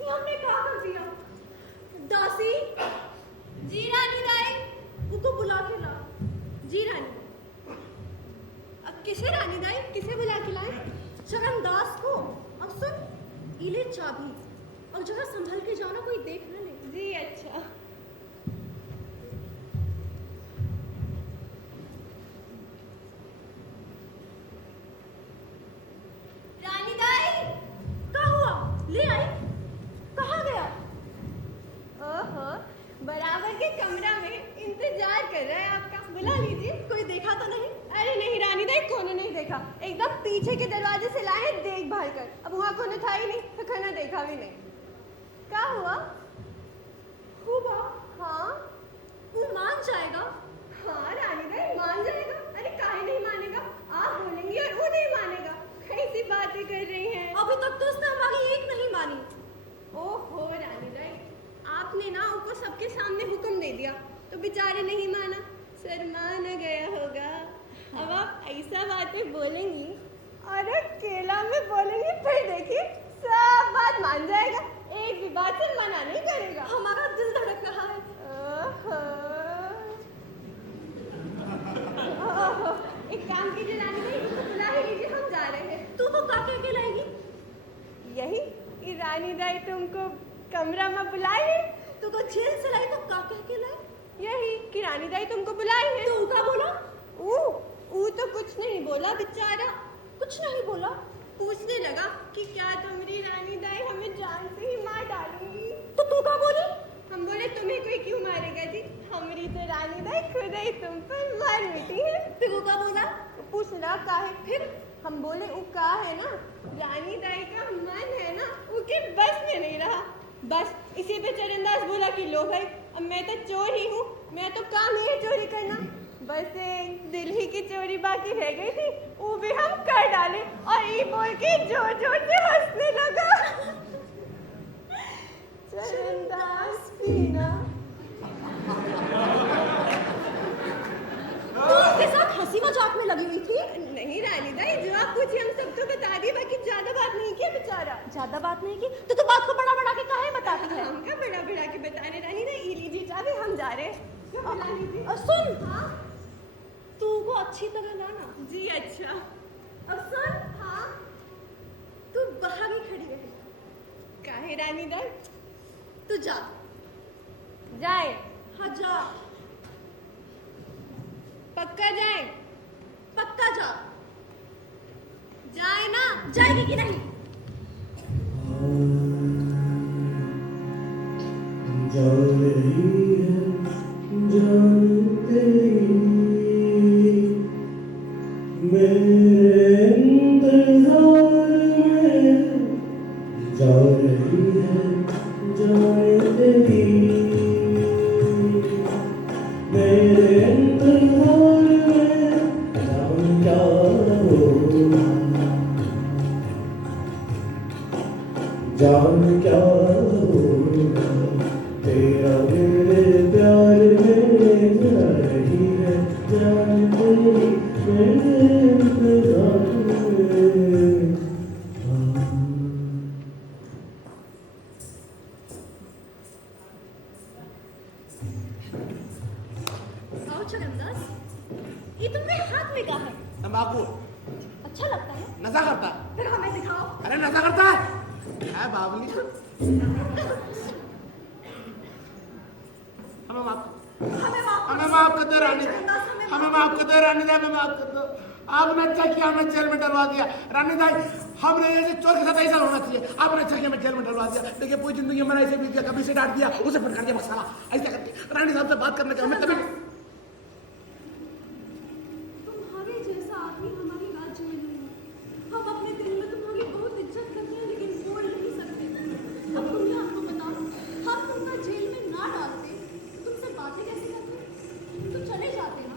ये हमने क्या कर दिया? दासी! जी रानी दाई। उनको बुला के ला। जी रानी। अब किसे रानी दाई? किसे बुला के लाए? चरणदास को। और सुन, इले चाबी और जरा संभल के जाना, कोई देख न ले। जी अच्छा। रानी दाई। क्या हुआ? ले आई? कहाँ गया? ओहो, बराबर के कमरा में इंतजार कर रहा है आपका, बुला लीजिए। कोई देखा तो नहीं? अरे नहीं रानी दाई, कोने नहीं देखा, एकदम पीछे के दरवाजे से लाए देखभाल कर। अब वहाँ कोने था ही नहीं तो खाना देखा भी नहीं। क्या हुआ? हुआ? हाँ वो मान जाएगा? हाँ रानी दाई मान जाएगा। अरे काहे नहीं मानेगा? आप बोलेंगी और वो नहीं मानेगा। कैसी बातें कर रही हैं? अभी तक तो उसने हमारी एक नहीं मानी। ओहो रानी दाई, आपने ना उनको सबके सामने हुक्म दे दिया तो बेचारे नहीं माना, शर्मा न गया होगा। अब आप ऐसा बातें बोलेंगी और केला में बोलेंगी, फिर देखिए सब बात मान जाएगा, एक भी बात से मना नहीं करेगा। हमारा दिल धड़क रहा है। ओहो, एक काम कीजिए रानी दाई, इसको बुला ही लीजिए, हम जा रहे हैं। तू तो काके के लाएगी? यही कि रानी दाई तुमको कमरा में बुलाई, तू को जेल से लाई तो काके के लाए? यही कि रानी दाई तुमको बुलाई है। तू क्या बोला? ऊ तो कुछ नहीं बोला बेचारा। कुछ नहीं बोला? पूछने लगा कि क्या तुम्हारी रानी दाई हमें जान से ही मार डालेंगी। तो तू क्या बोली? हम बोले तुम्हें कोई क्यों मारेगा जी, हमारी तो रानी दाई खुद ही तुम पर मर मिटी है। फिर वो क्या बोला? पूछ रहा का है, फिर हम बोले वो का है ना, रानी दाई का मन है ना, उसके बस में नहीं रहा। बस इसी पे चरणदास बोला कि लो भाई, अब मैं तो चोर ही हूँ, मैं तो काम ही है चोरी करना। बस एक दिल ही की चोरी बाकी रह गई थी, वो भी हम कर डाले। और ये बोल के जोर जोर से हंसने लगा। चरणदास पीना उसके साथ हंसी मजाक में लगी हुई थी। नहीं रानी दाई, जो आप पूछिए हम सब तो बता दी, बाकी ज्यादा बात नहीं किया बेचारा। ज्यादा बात नहीं की तो तू बात को बड़ा बड़ा के काहे बताती है? हम क्या बड़ा बड़ा के बता रहे रानी दाई, ये लीजिए चाबी, हम जा रहे हैं। सुन, हाँ तू वो अच्छी तरह लाना। जी अच्छा। अब सुन, हाँ तू बाहर ही खड़ी रहे। काहे रानी दाई? तू जा। जाए? हाँ जा। पक्का जाए? पक्का जा। जाए ना? जाएगी कि नहीं? जा रही है जान तेरी, मेरे इंतजार में जा रही है जान तेरी, मेरे इंतजार में जान क्या होगा, जान क्या होगा, तेरा मेरे प्यार में जा रही है जान तेरी, मेरे इंतजार में। आओ चरणदास, ये तुमने हाथ में कहा है? तंबाकू अच्छा लगता है? नशा करता है। फिर हमें दिखाओ। अरे नशा करता है बाबली। हमें माफ कर दो रानी, हमें माफ कर दो रानी दाई, हमें माफ कर दो। आपने अच्छा किया, हमें जेल में डलवा दिया। रानी दाई, हमने ये चोर के साथ ऐसा होना चाहिए। आपने अच्छा किया, हमें जेल में डलवा दिया। देखिए पूरी जिंदगी हमारा ऐसे बीत गया, कभी से डांट दिया, उसे फटकार दिया बक्साला, ऐसा करके रानी साहब से बात करने का हमें कभी। तुम्हारे जैसा आदमी हमारे राज्य में नहीं है। हम अपने दिल में तुम्हारी बहुत इज्जत करते हैं, लेकिन बोल नहीं सकते। अब तुम ही हमको बताओ, हम तुमको जेल में ना डालते तो तुमसे बातें कैसे करते? तुम चले जाते ना।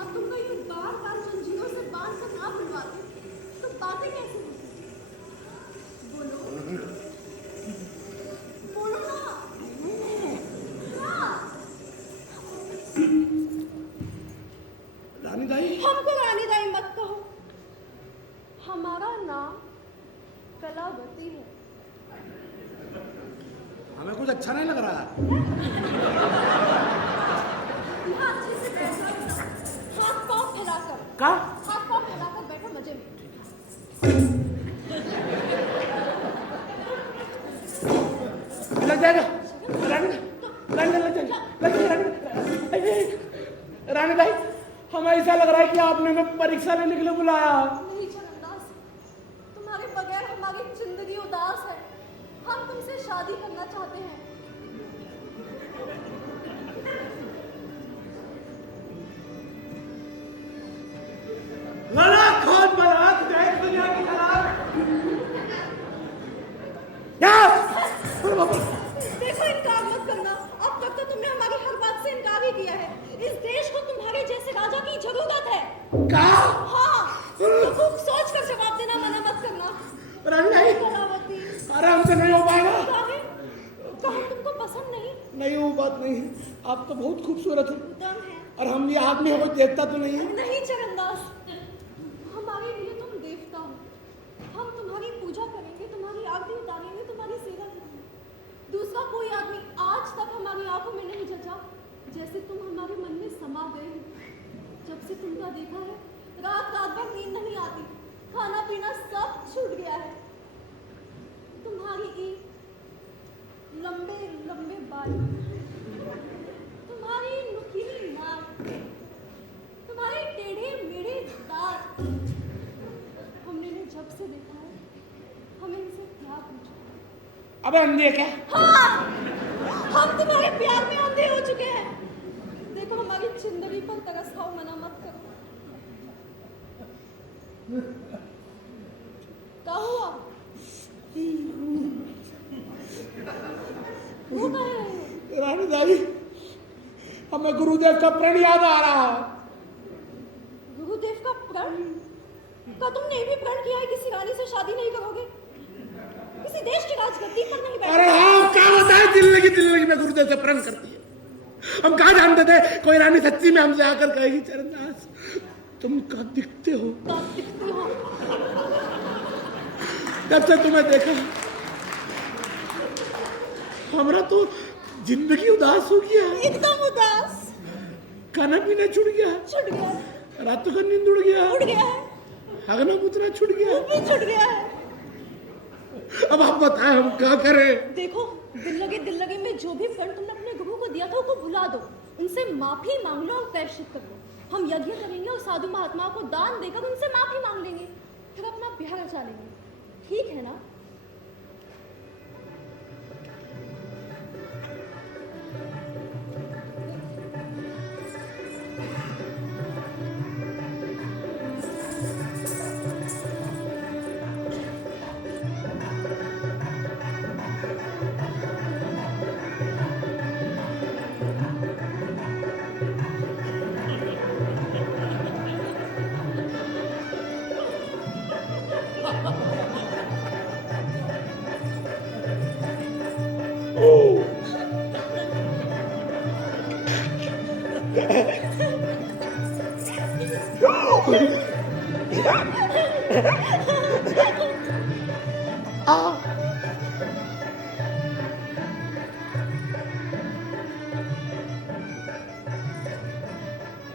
अब तुमको यूं बार बार जंजीरों से बांध कर ना बुलवाते तो बातें कैसे होती? बोलो बोलो ना। रानी दाई, हमको रानी दाई मत कहो, हमारा नाम कलावती है। हमें कुछ अच्छा नहीं लग रहा है। यहाँ अच्छे से बैठ जाओ, हाथ पाँव फैलाकर। का? हाथ पाँव फैलाकर बैठो मजे में। लग जाएगा रानी, रानी लग जाएगा, लग जाएगा रानी दाई। हमें ऐसा लग रहा है कि आपने हमें परीक्षा लेने के लिए बुलाया। नहीं चरणदास, तुम्हारे बगैर हमारी जिंदगी उदास है। हम तुमसे शादी करना चाहते हैं। लड़ा खोद बरात देख दुनिया की खराब। देखो, इनकार मत करना। अब तक तो तुमने हमारी हर बात से इनकार ही किया है। इस देश को तुम्हारे जैसे राजा की जरूरत है। का? हाँ, तो खूब सोच कर जवाब देना, मना मत करना। रानी दाई, कलावती, अरे हमसे नहीं हो पाएगा। काहे? तो हम तुमको पसंद नहीं? नहीं, वो बात नहीं है। आप तो बहुत खूबसूरत हैं, दम है। और हम ये आदमी है कोई देखता तो नहीं है। नहीं चरणदास, हमारे लिए तुम देवता हो। हम तुम्हारी पूजा करेंगे, तुम्हारी आरती उतारेंगे, तुम्हारी सेवा करेंगे। दूसरा कोई आदमी आज तक हमारी आंखों में नहीं जचा जैसे तुम हमारे मन में समा गए हो। जब से तुमको देखा है, रात रात भर नींद नहीं आती, खाना पीना सब छूट गया है। तुम्हारी ईद, लंबे लंबे बाल, तुम्हारी नुकीली नाक, तुम्हारे टेढ़े मेढ़े दांत, हमने ने जब से देखा है, हमें इनसे प्यार हो चुका है। अबे अंधे क्या? हाँ, हम तुम्हारे प्यार में अंधे हो चुके हैं। देखो, हमारी जिंदगी पर तरस खाओ, मना मत करो। क्या हुआ? वो कहाँ है? रानी दाई, हमें गुरुदेव का प्रण याद आ रहा है। गुरुदेव का प्रण? क्या तुमने ये भी प्रण किया है किसी रानी से शादी नहीं करोगे? किसी देश की राजगद्दी पर नहीं बैठोगे? अरे हाँ, क्या बताए, दिल्लगी में गुरुदेव से प्रण करती है। हम कहा जानते थे कोई रानी सच्ची में हमसे आकर कहेगी चरणदास तुम क्या दिखते हो। कब दिखती हो? जब से तुम्हें देखा हमारा तो जिंदगी उदास हो गया, एकदम उदास। खाना पीना छूट गया, छूट गया, रातों का नींद उड़ गया, उड़ गया है, हगना पुतना छूट गया, वो भी छूट गया है। अब आप बताएं हम क्या करें। देखो, दिल लगे में जो भी प्रण तुमने अपने गुरु को दिया था उसको भुला दो, उनसे माफी मांग लो और प्रायश्चित कर लो। हम यज्ञ करेंगे और साधु महात्माओं को दान देकर उनसे माफी मांग लेंगे, फिर अपना ब्याह रचा लेंगे। ठीक है ना?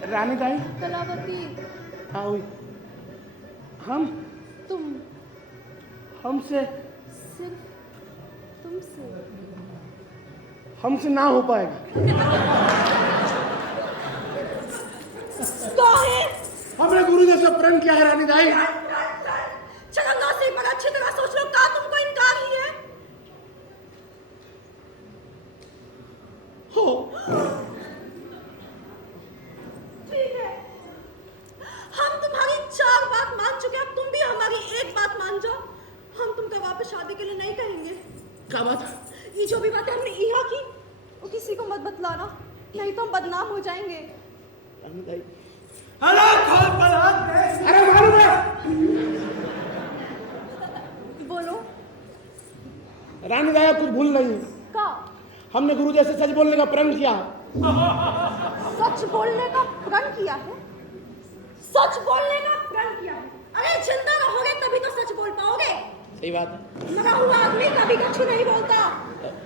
रानी दाई, कलावती, हाँ हुई। हम तुम हमसे सिर्फ तुमसे हमसे ना हो पाएगा। काहे? हमने गुरुदेव से प्रण किया है रानी दाई। चलंगा से पर अच्छी तरह सोच लो, का तुमको इनकार ही है? हो ठीक है, हम तुम्हारी 4 बात मान चुके हैं, अब तुम भी हमारी एक बात मान जाओ। हम तुमको वापस शादी के लिए नहीं कहेंगे। क्या बात? ये जो भी बातें हमने यहाँ की वो किसी को मत बतलाना, नहीं तो हम बदनाम हो जाएंगे। रानी दाई, अरे अरे मालूम है बोलो। रानी दाई, कुछ भूल नहीं है। का हमने गुरुदेव से सच बोलने का प्रण किया है। सच बोलने का प्रण किया है? सच बोलने का प्रण किया है? अरे जिंदा रहोगे तभी तो सच बोल पाओगे। सही बात है। मरा हुआ आदमी कभी कुछ नहीं बोलता।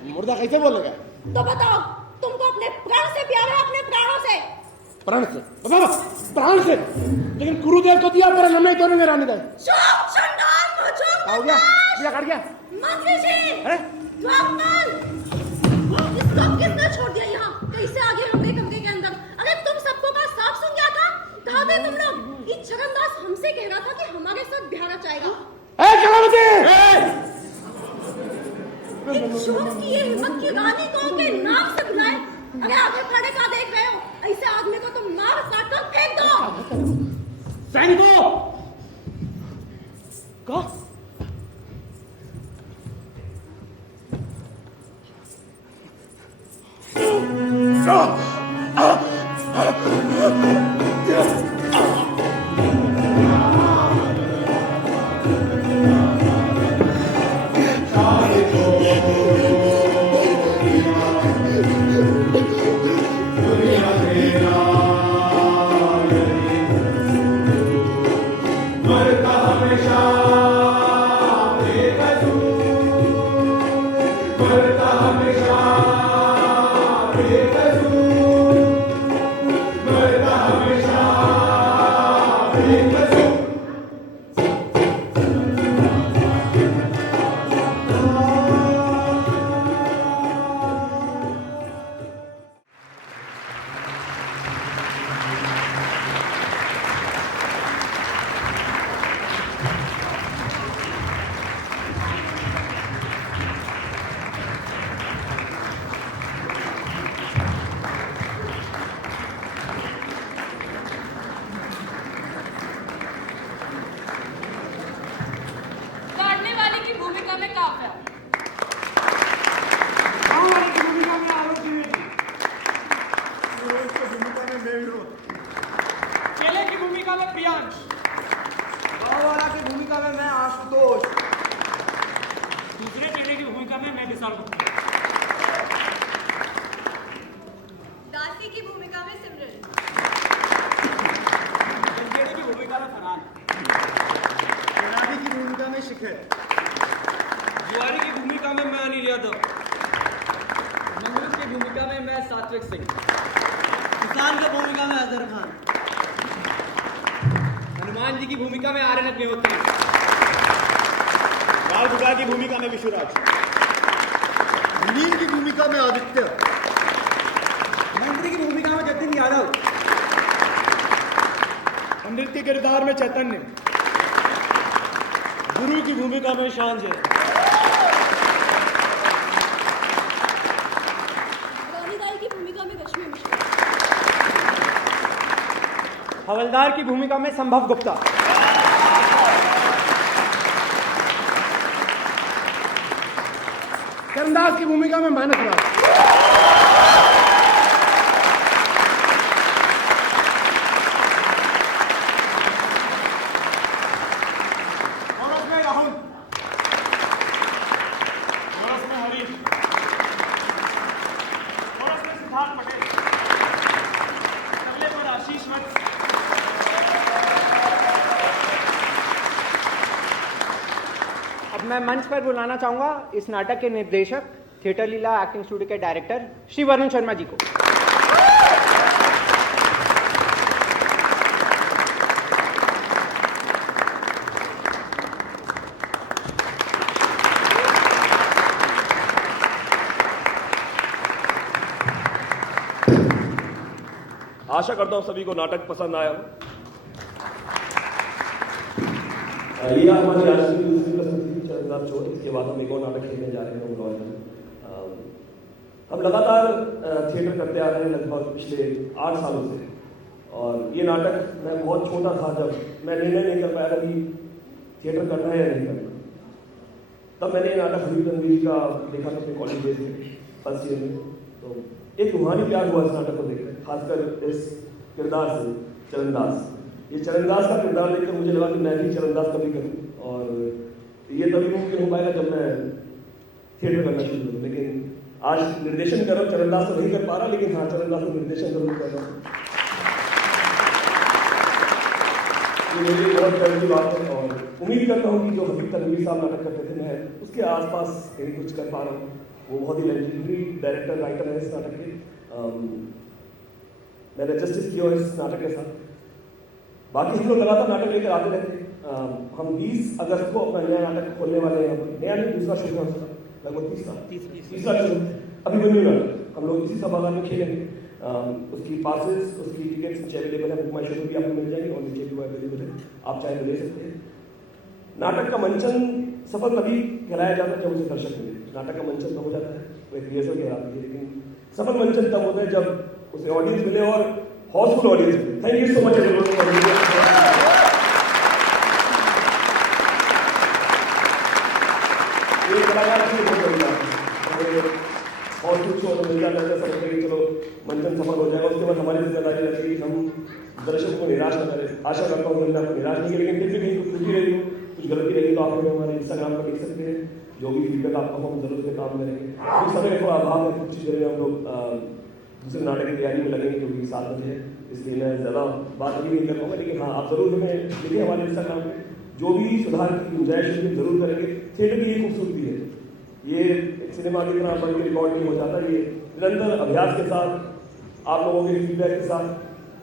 मुर्दा कैसे बोलेगा? तो बताओ, तुमको अपने प्राण से प्यार है, अपने प्राणों से? प्राण से बाबा, प्राण से। लेकिन गुरुदेव को दिया प्रण, हमें तोड़ेंगे रानी दाई। चुप चंडाल मुझो। हो गया, ये कट गया। मंत्री जी, अरे द्वारपाल, इसको किसने छोड़ दिया यहाँ? कैसे आ गए हमरे कमरे के अंदर? अरे तुम सबको का साफ सुन गया था? कहा थे तुम लोग? ये चरणदास हमसे कह रहा था कि हमारे साथ ब्याह रचाएगा। कलावती, एक चोर की ये हिम्मत की रानी को के नाम से बुलाए। अरे आगे खड़े का देख रहे हो? ऐसे आदमी को तुम मार काट कर फेंक दो। सैनिकों का करता हमेशा विशाल गुप्ता। दासी की भूमिका में सिमरन। गंजेड़े की भूमिका में फरहान। शराबी की भूमिका में शिखर। जुआरी की भूमिका में मैं अनिल यादव। मंगलूर की भूमिका में मैं सात्विक सिंह। किसान की भूमिका में अजहर खान। हनुमान जी की भूमिका में आर्यन अग्निहोत्री। बाल बुका की भूमिका में विश्वराज। नील की भूमिका में आदित्य। मंत्री की भूमिका में जतिन यादव। अमृत के किरदार में चैतन्य। गुरु की भूमिका में शान जय। रानीदाई की भूमिका में रश्मि मिश्रा। हवलदार की भूमिका में संभव गुप्ता। चरणदास की भूमिका में मानस राव। कोरस में राहुल। कोरस में हरीश। कोरस में सिद्धार्थ पटेल। तबले पर आशीष वत्स। अब मैं मंच पर बुलाना चाहूंगा इस नाटक के निर्देशक, थिएटर लीला एक्टिंग स्टूडियो के डायरेक्टर श्री वरुण शर्मा जी को। आशा करता हूं सभी को नाटक पसंद आया हो। ये हमारी आज की दूसरी प्रस्तुति चरणदास चोर। इसके बाद हम एक और नाटक खेलने जा रहे हैं उमरौल में। हम लगातार थिएटर करते आ रहे हैं लगभग पिछले 8 सालों से, और ये नाटक मैं बहुत छोटा था जब मैं निर्णय नहीं कर पाया था कि थिएटर करना है या नहीं करना। तब मैंने ये नाटक हबीब रणवीर का देखा था अपने कॉलेज डेज में फर्स्ट ईयर में। तो एक रूहानी प्यार हुआ इस नाटक को देखकर, खासकर इस किरदार से चरणदास। ये चरणदास का किरदार देखकर मुझे लगा कि मैं भी चरणदास कभी करूँ, और ये तभी मुमकिन हो पाएगा जब मैं थिएटर करना शुरू करूँ। लेकिन आज निर्देशन कर रहा हूँ, चरणदास तो नहीं कर पा रहा, लेकिन हाँ चरणदास को निर्देशन जरूर कर रहा हूँ। ये मेरे लिए बहुत गर्व की बात है, और उम्मीद करता हूँ कि जो हबीब रणवीर साहब नाटक करते थे मैं उसके आसपास कहीं कुछ कर पा रहा हूँ। वो बहुत ही लेजेंडरी डायरेक्टर राइटर है इस नाटक के। मैंने जस्टिस किया इस नाटक के साथ। बाकी हम लोग लगातार नाटक लेकर आते रहते हैं। हम 20 अगस्त को अपना नया नाटक खोलने वाले हैं। नया नहीं, दूसरा शुरू है उसका, लगभग तीसरा शुरू अभिमन्यु नाटक हम लोग इसी सभागार में खेलेंगे। उसकी पासेस, उसकी टिकट्स अवेलेबल है, बुक माई शो भी आपको मिल जाएंगे, और नीचे भी वो अवेलेबल है, आप चाहे तो ले सकते हैं। नाटक का मंचन सफल तभी कहलाया जाता है जब उसे दर्शक मिले। नाटक का मंचन तो हो जाता है, वो एक रिहर्सल कहलाती है, लेकिन सफल मंचन तब होता है जब उसे ऑडियंस मिले, और हाउसफुल ऑडियंस मिले। Thank you so much everyone. ये कलाकार की बहुत बड़ी बात है। हाउसफुल शो मिल जाता है, समझते हैं कि चलो मंचन सफल हो जाएगा। उसके बाद हमारी जिम्मेदारी रहती है कि हम दर्शकों को निराश न करें। आशा करता हूँ कि आपको निराश नहीं किया, लेकिन फिर भी कहीं कुछ त्रुटि रही हो, कुछ गलती रही तो आप हमें हमारे इंस्टाग्राम पर लिख सकते हैं। जो भी फीडबैक आपका हम जरूर से काम करेंगे। कुछ समय थोड़ा अभाव है, कुछ चीज़ें हम लोग दूसरे नाटक की तैयारी में लगेंगे, क्योंकि 7 बजे है, इसलिए मैं ज़्यादा बात नहीं कर पाऊंगा। लेकिन हाँ, आप जरूर हमें लिखें हमारे इंस्टाग्राम पे, जो भी सुधार की गुंजाइश है जरूर करेंगे। थिएटर की ये खूबसूरती है, ये सिनेमा की तरह बन के रिकॉर्ड नहीं हो जाता। ये निरंतर अभ्यास के साथ, आप लोगों के फीडबैक के साथ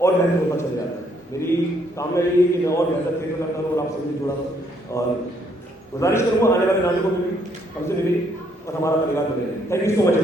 और बेहतर होता चल जाता है। मेरी कामना यही है कि मैं और बेहतर थिएटर करता हूँ और आप सभी जुड़ा हूँ, और गुजारिश करूँगा आने वाले नाटकों में भी हमसे मिली और हमारा परिवार बने। Thank you so much.